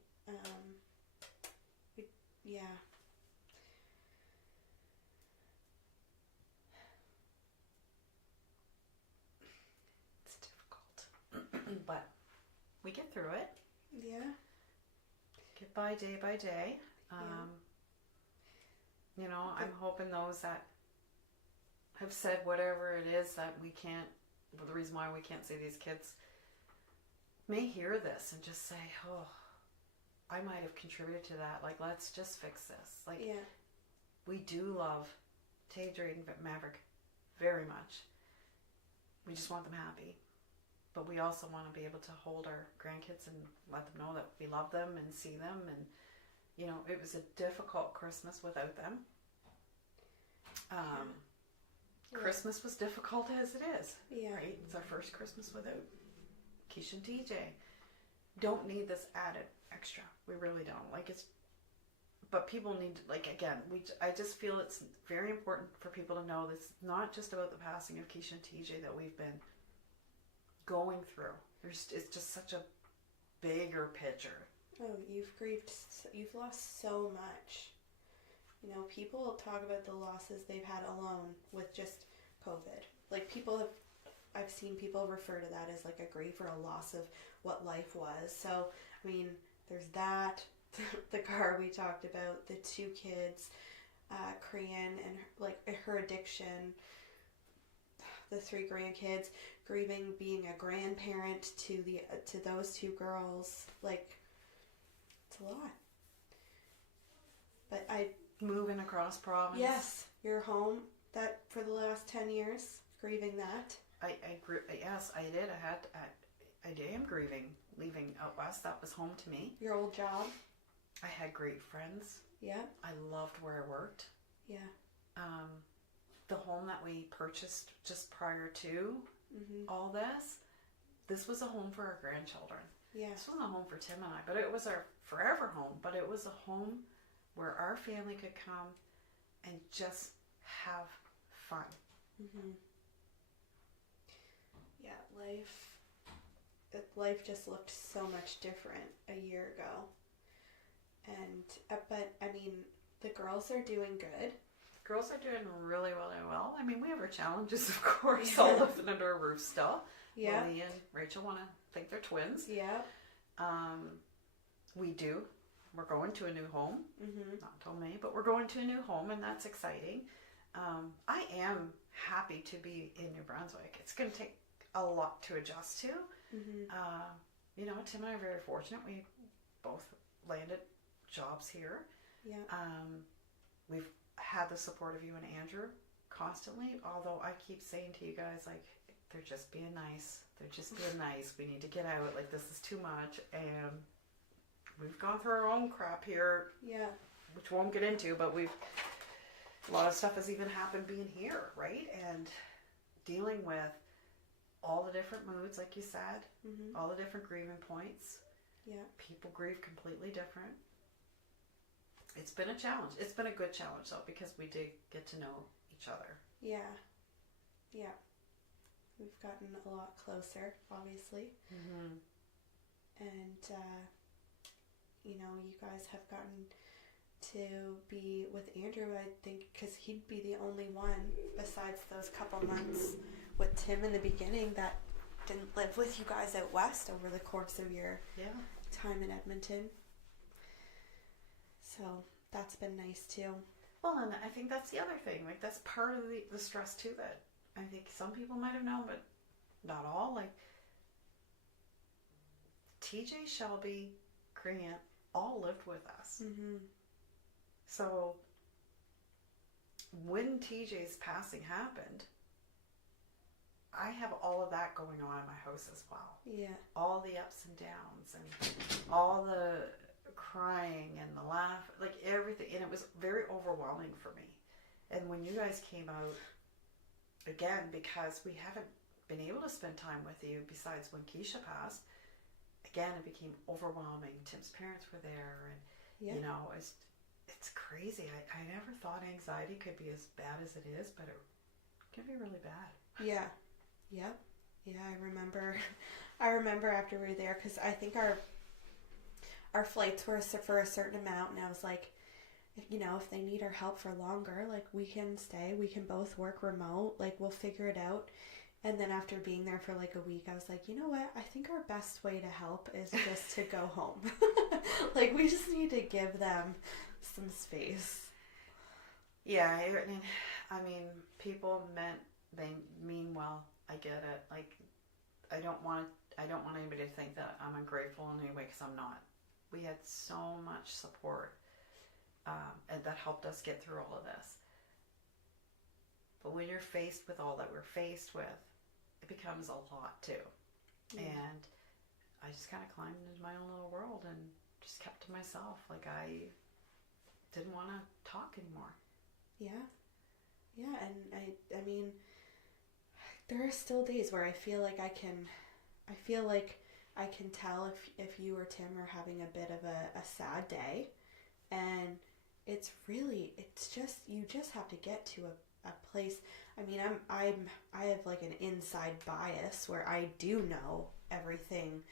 Yeah. It's difficult. But we get through it. Yeah. Get by day. You know, I'm hoping those that have said whatever it is that we can't, the reason why we can't see these kids, may hear this and just say, oh, I might have contributed to that. Like, let's just fix this. Like, yeah. We do love Tay, Drayden, Maverick very much. We just want them happy. But we also want to be able to hold our grandkids and let them know that we love them and see them. And, you know, it was a difficult Christmas without them. Christmas was difficult as it is. Yeah. Right? It's our first Christmas without Kiesha and TJ. Don't need this added extra. We really don't. Like, it's, but people need, like, again, I just feel it's very important for people to know that it's not just about the passing of Kiesha and TJ that we've been going through. It's just such a bigger picture. Oh, you've lost so much. You know, people talk about the losses they've had alone with just COVID. Like, I've seen people refer to that as like a grief or a loss of what life was. So, I mean, there's that, the car we talked about, the 2 kids, Korean and her addiction, the 3 grandkids, grieving being a grandparent to those 2 girls. Like, it's a lot. But moving across province. Yes, you're home that for the last 10 years, grieving that. Yes, I did. I am grieving leaving out west. That was home to me. Your old job. I had great friends. Yeah. I loved where I worked. Yeah. The home that we purchased just prior to all this was a home for our grandchildren. Yeah. This wasn't a home for Tim and I, but it was our forever home. But it was a home where our family could come and just have fun. Mm-hmm. Yeah, life just looked so much different a year ago. And, but, I mean, the girls are doing good. Girls are doing really, really well. I mean, we have our challenges, of course, all living under a roof still. Yeah. Lily and Rachel want to think they're twins. Yeah. We do. We're going to a new home. Mm-hmm. Not until May, but we're going to a new home, and that's exciting. I am happy to be in New Brunswick. It's going to take a lot to adjust to. Mm-hmm. You know, Tim and I are very fortunate. We both landed jobs here. Yeah. We've had the support of you and Andrew constantly, although I keep saying to you guys, like, they're just being nice. They're just being nice. We need to get out. Like, this is too much. And we've gone through our own crap here. Yeah. Which we won't get into, but a lot of stuff has even happened being here, right? And dealing with all the different moods, like you said, all the different grieving points. Yeah. People grieve completely different. It's been a challenge. It's been a good challenge, though, because we did get to know each other. Yeah. Yeah. We've gotten a lot closer, obviously. Mm-hmm. And, you know, you guys have gotten to be with Andrew, I think, because he'd be the only one, besides those couple months with Tim in the beginning, that didn't live with you guys out west over the course of your time in Edmonton. So that's been nice too. Well, and I think that's the other thing. Like, that's part of the stress too, that I think some people might have known, but not all. Like TJ, Shelby, Grant all lived with us. Mm-hmm. So when TJ's passing happened, I have all of that going on in my house as well. Yeah. All the ups and downs and all the crying and the laugh, like everything. And it was very overwhelming for me. And when you guys came out, again, because we haven't been able to spend time with you besides when Kiesha passed, again, it became overwhelming. Tim's parents were there, and you know, it's crazy. I never thought anxiety could be as bad as it is, but it can be really bad. Yeah. Yep. Yeah, I remember after we were there, because I think our flights were for a certain amount, and I was like, if they need our help for longer, like, we can stay, we can both work remote, like, we'll figure it out. And then after being there for like a week, I was like, you know what? I think our best way to help is just to go home. Like, we just need to give them some space. Yeah, I mean, people they mean well. I get it. Like, I don't want anybody to think that I'm ungrateful in any way, because I'm not. We had so much support, and that helped us get through all of this. But when you're faced with all that we're faced with, it becomes a lot too. Yeah. And I just kind of climbed into my own little world and just kept to myself. Like, I didn't want to talk anymore. Yeah. Yeah, and I mean, there are still days where I feel like I can tell if you or Tim are having a bit of a sad day, and it's just, you just have to get to a place. I mean, I have like an inside bias where I do know everything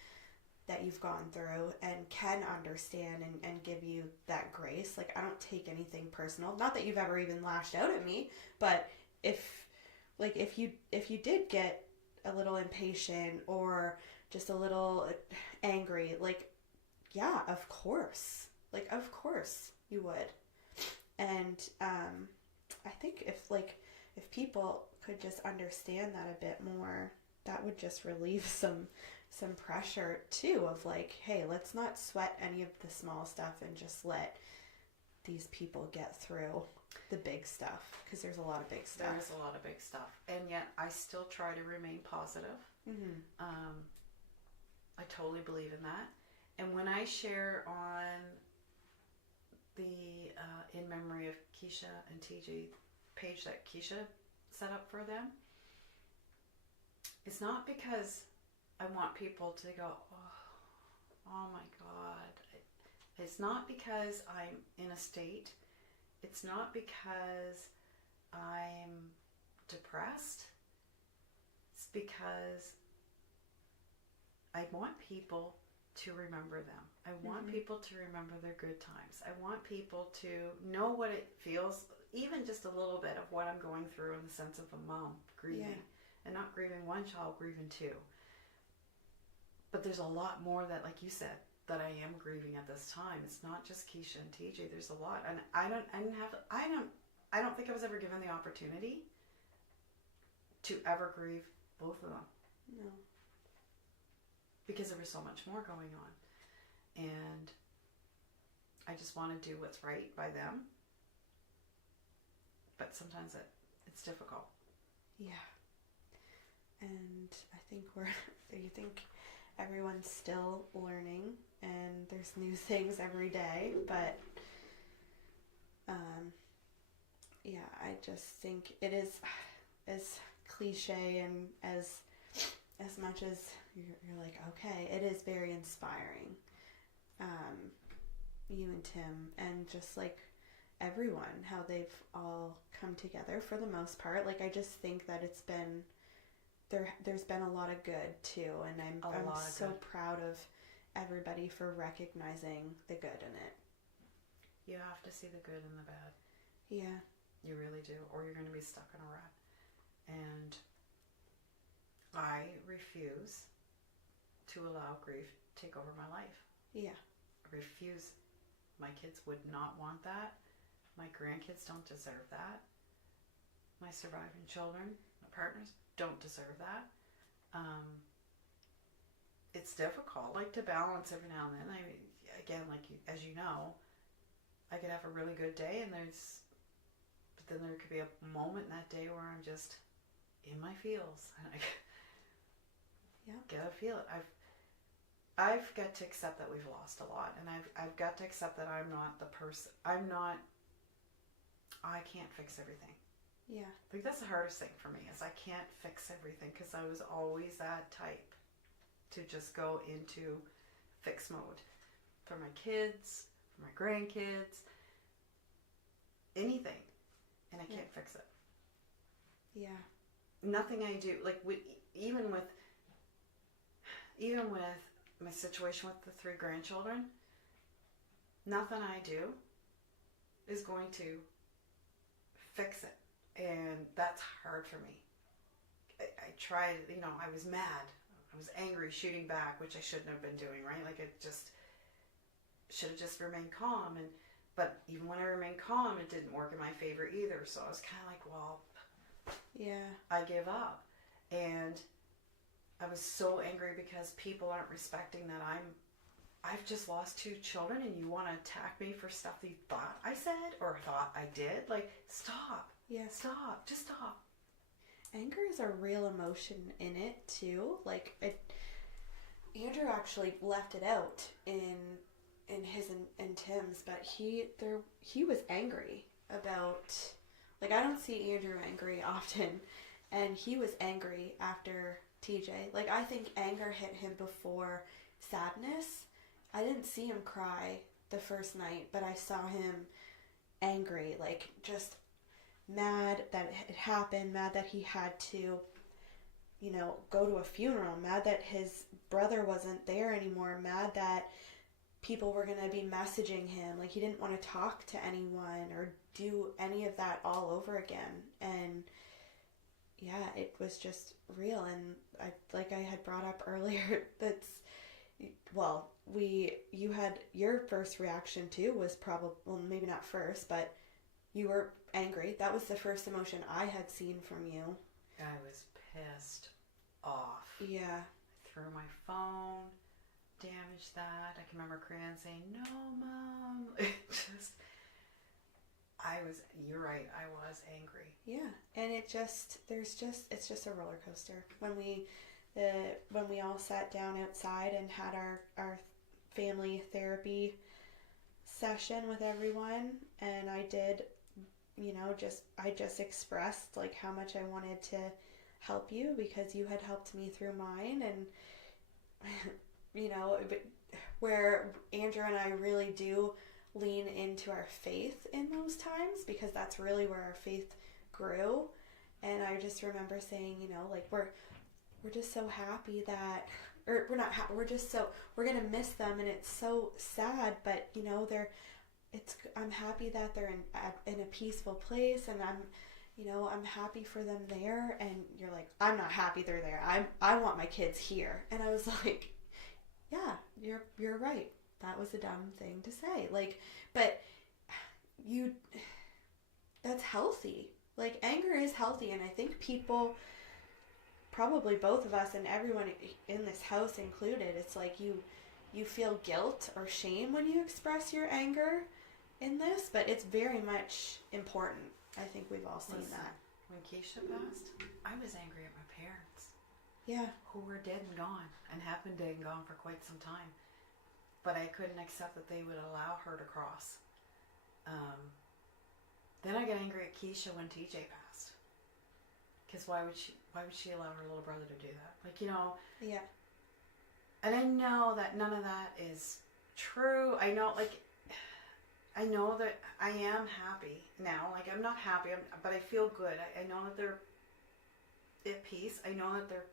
that you've gone through and can understand and give you that grace. Like, I don't take anything personal. Not that you've ever even lashed out at me, but if you did get a little impatient or just a little angry, like, yeah, of course you would. And I think if people could just understand that a bit more, that would just relieve some pressure too, of like, hey, let's not sweat any of the small stuff and just let these people get through the big stuff, because there's a lot of big stuff. There's a lot of big stuff, and yet I still try to remain positive. Mm-hmm. I totally believe in that. And when I share on the In Memory of Kiesha and TJ page that Kiesha set up for them, it's not because I want people to go, oh my God. It's not because I'm in a state. It's not because I'm depressed. It's because I want people to remember them. I want people to remember their good times. I want people to know what it feels, even just a little bit of what I'm going through in the sense of a mom grieving. And not grieving one child, grieving two. But there's a lot more that, like you said, that I am grieving at this time. It's not just Kiesha and TJ. There's a lot, and I don't think I was ever given the opportunity to ever grieve both of them. No. Because there was so much more going on, and I just want to do what's right by them. But sometimes it's difficult. Yeah. And I think everyone's still learning, and there's new things every day, but yeah, I just think it is as cliche and as much as you're like, okay, it is very inspiring. You and Tim, and just like everyone, how they've all come together for the most part. Like, I just think that it's been there's been a lot of good too, and I'm so proud of everybody for recognizing the good in it. You have to see the good and the bad. Yeah. You really do, or you're going to be stuck in a rut. And I refuse to allow grief to take over my life. Yeah. I refuse. My kids would not want that. My grandkids don't deserve that. My surviving children, my partners, don't deserve that. it's difficult, like, to balance every now and then. Again, like, as you know, I could have a really good day, but then there could be a moment in that day where I'm just in my feels, and I gotta feel it. I've got to accept that we've lost a lot, and I've got to accept that I'm not the person. I can't fix everything. Yeah. I think that's the hardest thing for me, is I can't fix everything, because I was always that type to just go into fix mode for my kids, for my grandkids, anything, and I can't fix it. Yeah. Nothing I do, like, even with my situation with the 3 grandchildren, nothing I do is going to fix it. And that's hard for me. I tried, I was mad. I was angry, shooting back, which I shouldn't have been doing, right? Like, I just should have just remained calm. But even when I remained calm, it didn't work in my favor either. So I was kind of like, well, yeah, I give up. And I was so angry because people aren't respecting that I've just lost 2 children, and you want to attack me for stuff that you thought I said or thought I did. Like, stop. Yeah. Stop. Just stop. Anger is a real emotion in it too. Like, Andrew actually left it out in his and Tim's, but he was angry about, like, I don't see Andrew angry often, and he was angry after TJ. Like, I think anger hit him before sadness. I didn't see him cry the first night, but I saw him angry, like, just mad that it happened, mad that he had to, go to a funeral, mad that his brother wasn't there anymore, mad that people were going to be messaging him. Like, he didn't want to talk to anyone or do any of that all over again. And yeah, it was just real. And like I had brought up earlier, you had your first reaction too was probably, well, maybe not first, but you were angry. That was the first emotion I had seen from you. I was pissed off. Yeah. I threw my phone, damaged that. I can remember Cran saying, "No, Mom." You're right, I was angry. Yeah. And it's just a roller coaster. When we all sat down outside and had our family therapy session with everyone, and I did, I just expressed, like, how much I wanted to help you because you had helped me through mine, and where Andrew and I really do lean into our faith in those times, because that's really where our faith grew. And I just remember saying, like, we're just so happy that, or we're not happy, we're gonna miss them, and it's so sad, but I'm happy that they're in a peaceful place, and I'm happy for them there. And you're like, I'm not happy they're there. I want my kids here. And I was like, yeah, you're right. That was a dumb thing to say. Like, but that's healthy. Like, anger is healthy, and I think people, probably both of us and everyone in this house included, it's like you feel guilt or shame when you express your anger in this, but it's very much important. I think we've all seen that. When Kiesha passed, I was angry at my parents. Yeah. Who were dead and gone, and have been dead and gone for quite some time. But I couldn't accept that they would allow her to cross. Then I got angry at Kiesha when TJ passed. Because why would she allow her little brother to do that? Like, Yeah. And I know that none of that is true. I know that I am happy now. Like, I'm not happy, but I feel good. I know that they're at peace. I know that they're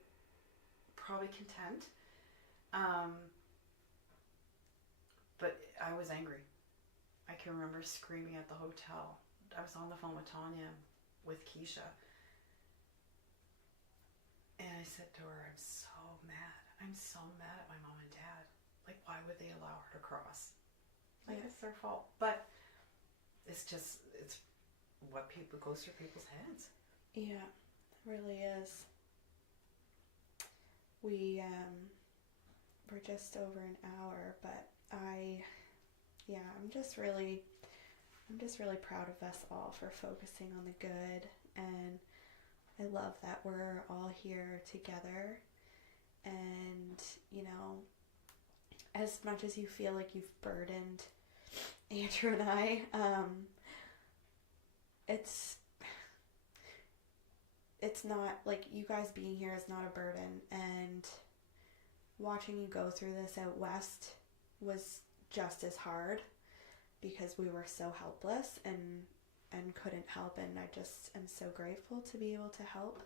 probably content. But I was angry. I can remember screaming at the hotel. I was on the phone with Tanya, with Kiesha. And I said to her, I'm so mad. I'm so mad at my mom and dad. Like, why would they allow her to cross? Like, it's their fault. But it's what goes through people's heads. Yeah, it really is. we're just over an hour, but I'm just really proud of us all for focusing on the good, and I love that we're all here together. And, as much as you feel like you've burdened Andrew and I, it's not, like, you guys being here is not a burden, and watching you go through this out west was just as hard because we were so helpless and couldn't help, and I just am so grateful to be able to help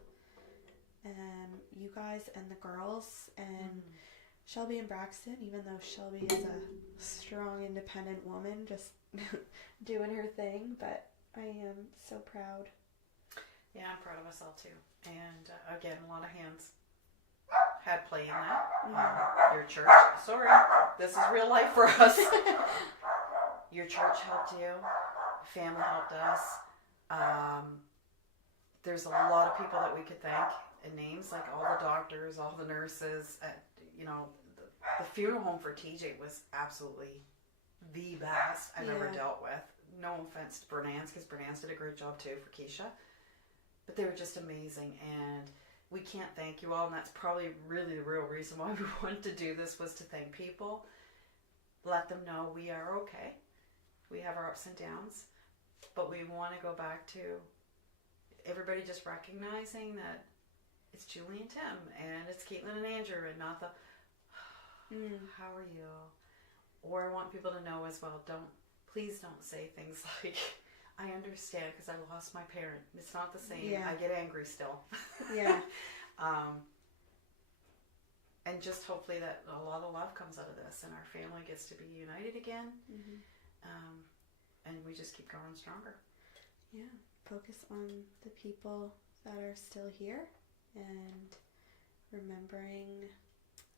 you guys and the girls, and Shelby and Braxton, even though Shelby is a strong, independent woman just doing her thing, but I am so proud. Yeah, I'm proud of us all too. And again, a lot of hands had play in that. Your church, sorry, this is real life for us. Your church helped you. Family helped us. There's a lot of people that we could thank in names, like all the doctors, all the nurses. The funeral home for TJ was absolutely the best I've ever dealt with. No offense to Bernan's, because Bernan's did a great job too for Kiesha. But they were just amazing, and we can't thank you all, and that's probably really the real reason why we wanted to do this, was to thank people, let them know we are okay. We have our ups and downs, but we want to go back to everybody just recognizing that it's Julie and Tim, and it's Kate-Lynn and Andrew, and not the, how are you? Or I want people to know as well, please don't say things like, I understand because I lost my parent. It's not the same. Yeah. I get angry still. Yeah. And just hopefully that a lot of love comes out of this, and our family gets to be united again. And we just keep growing stronger. Yeah. Focus on the people that are still here and remembering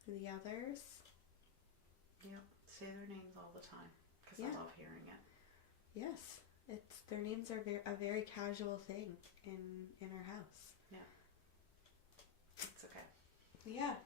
the others. Yep. Say their names all the time because I love hearing it. Yes. Their names are a very casual thing in our house. Yeah. It's okay. Yeah.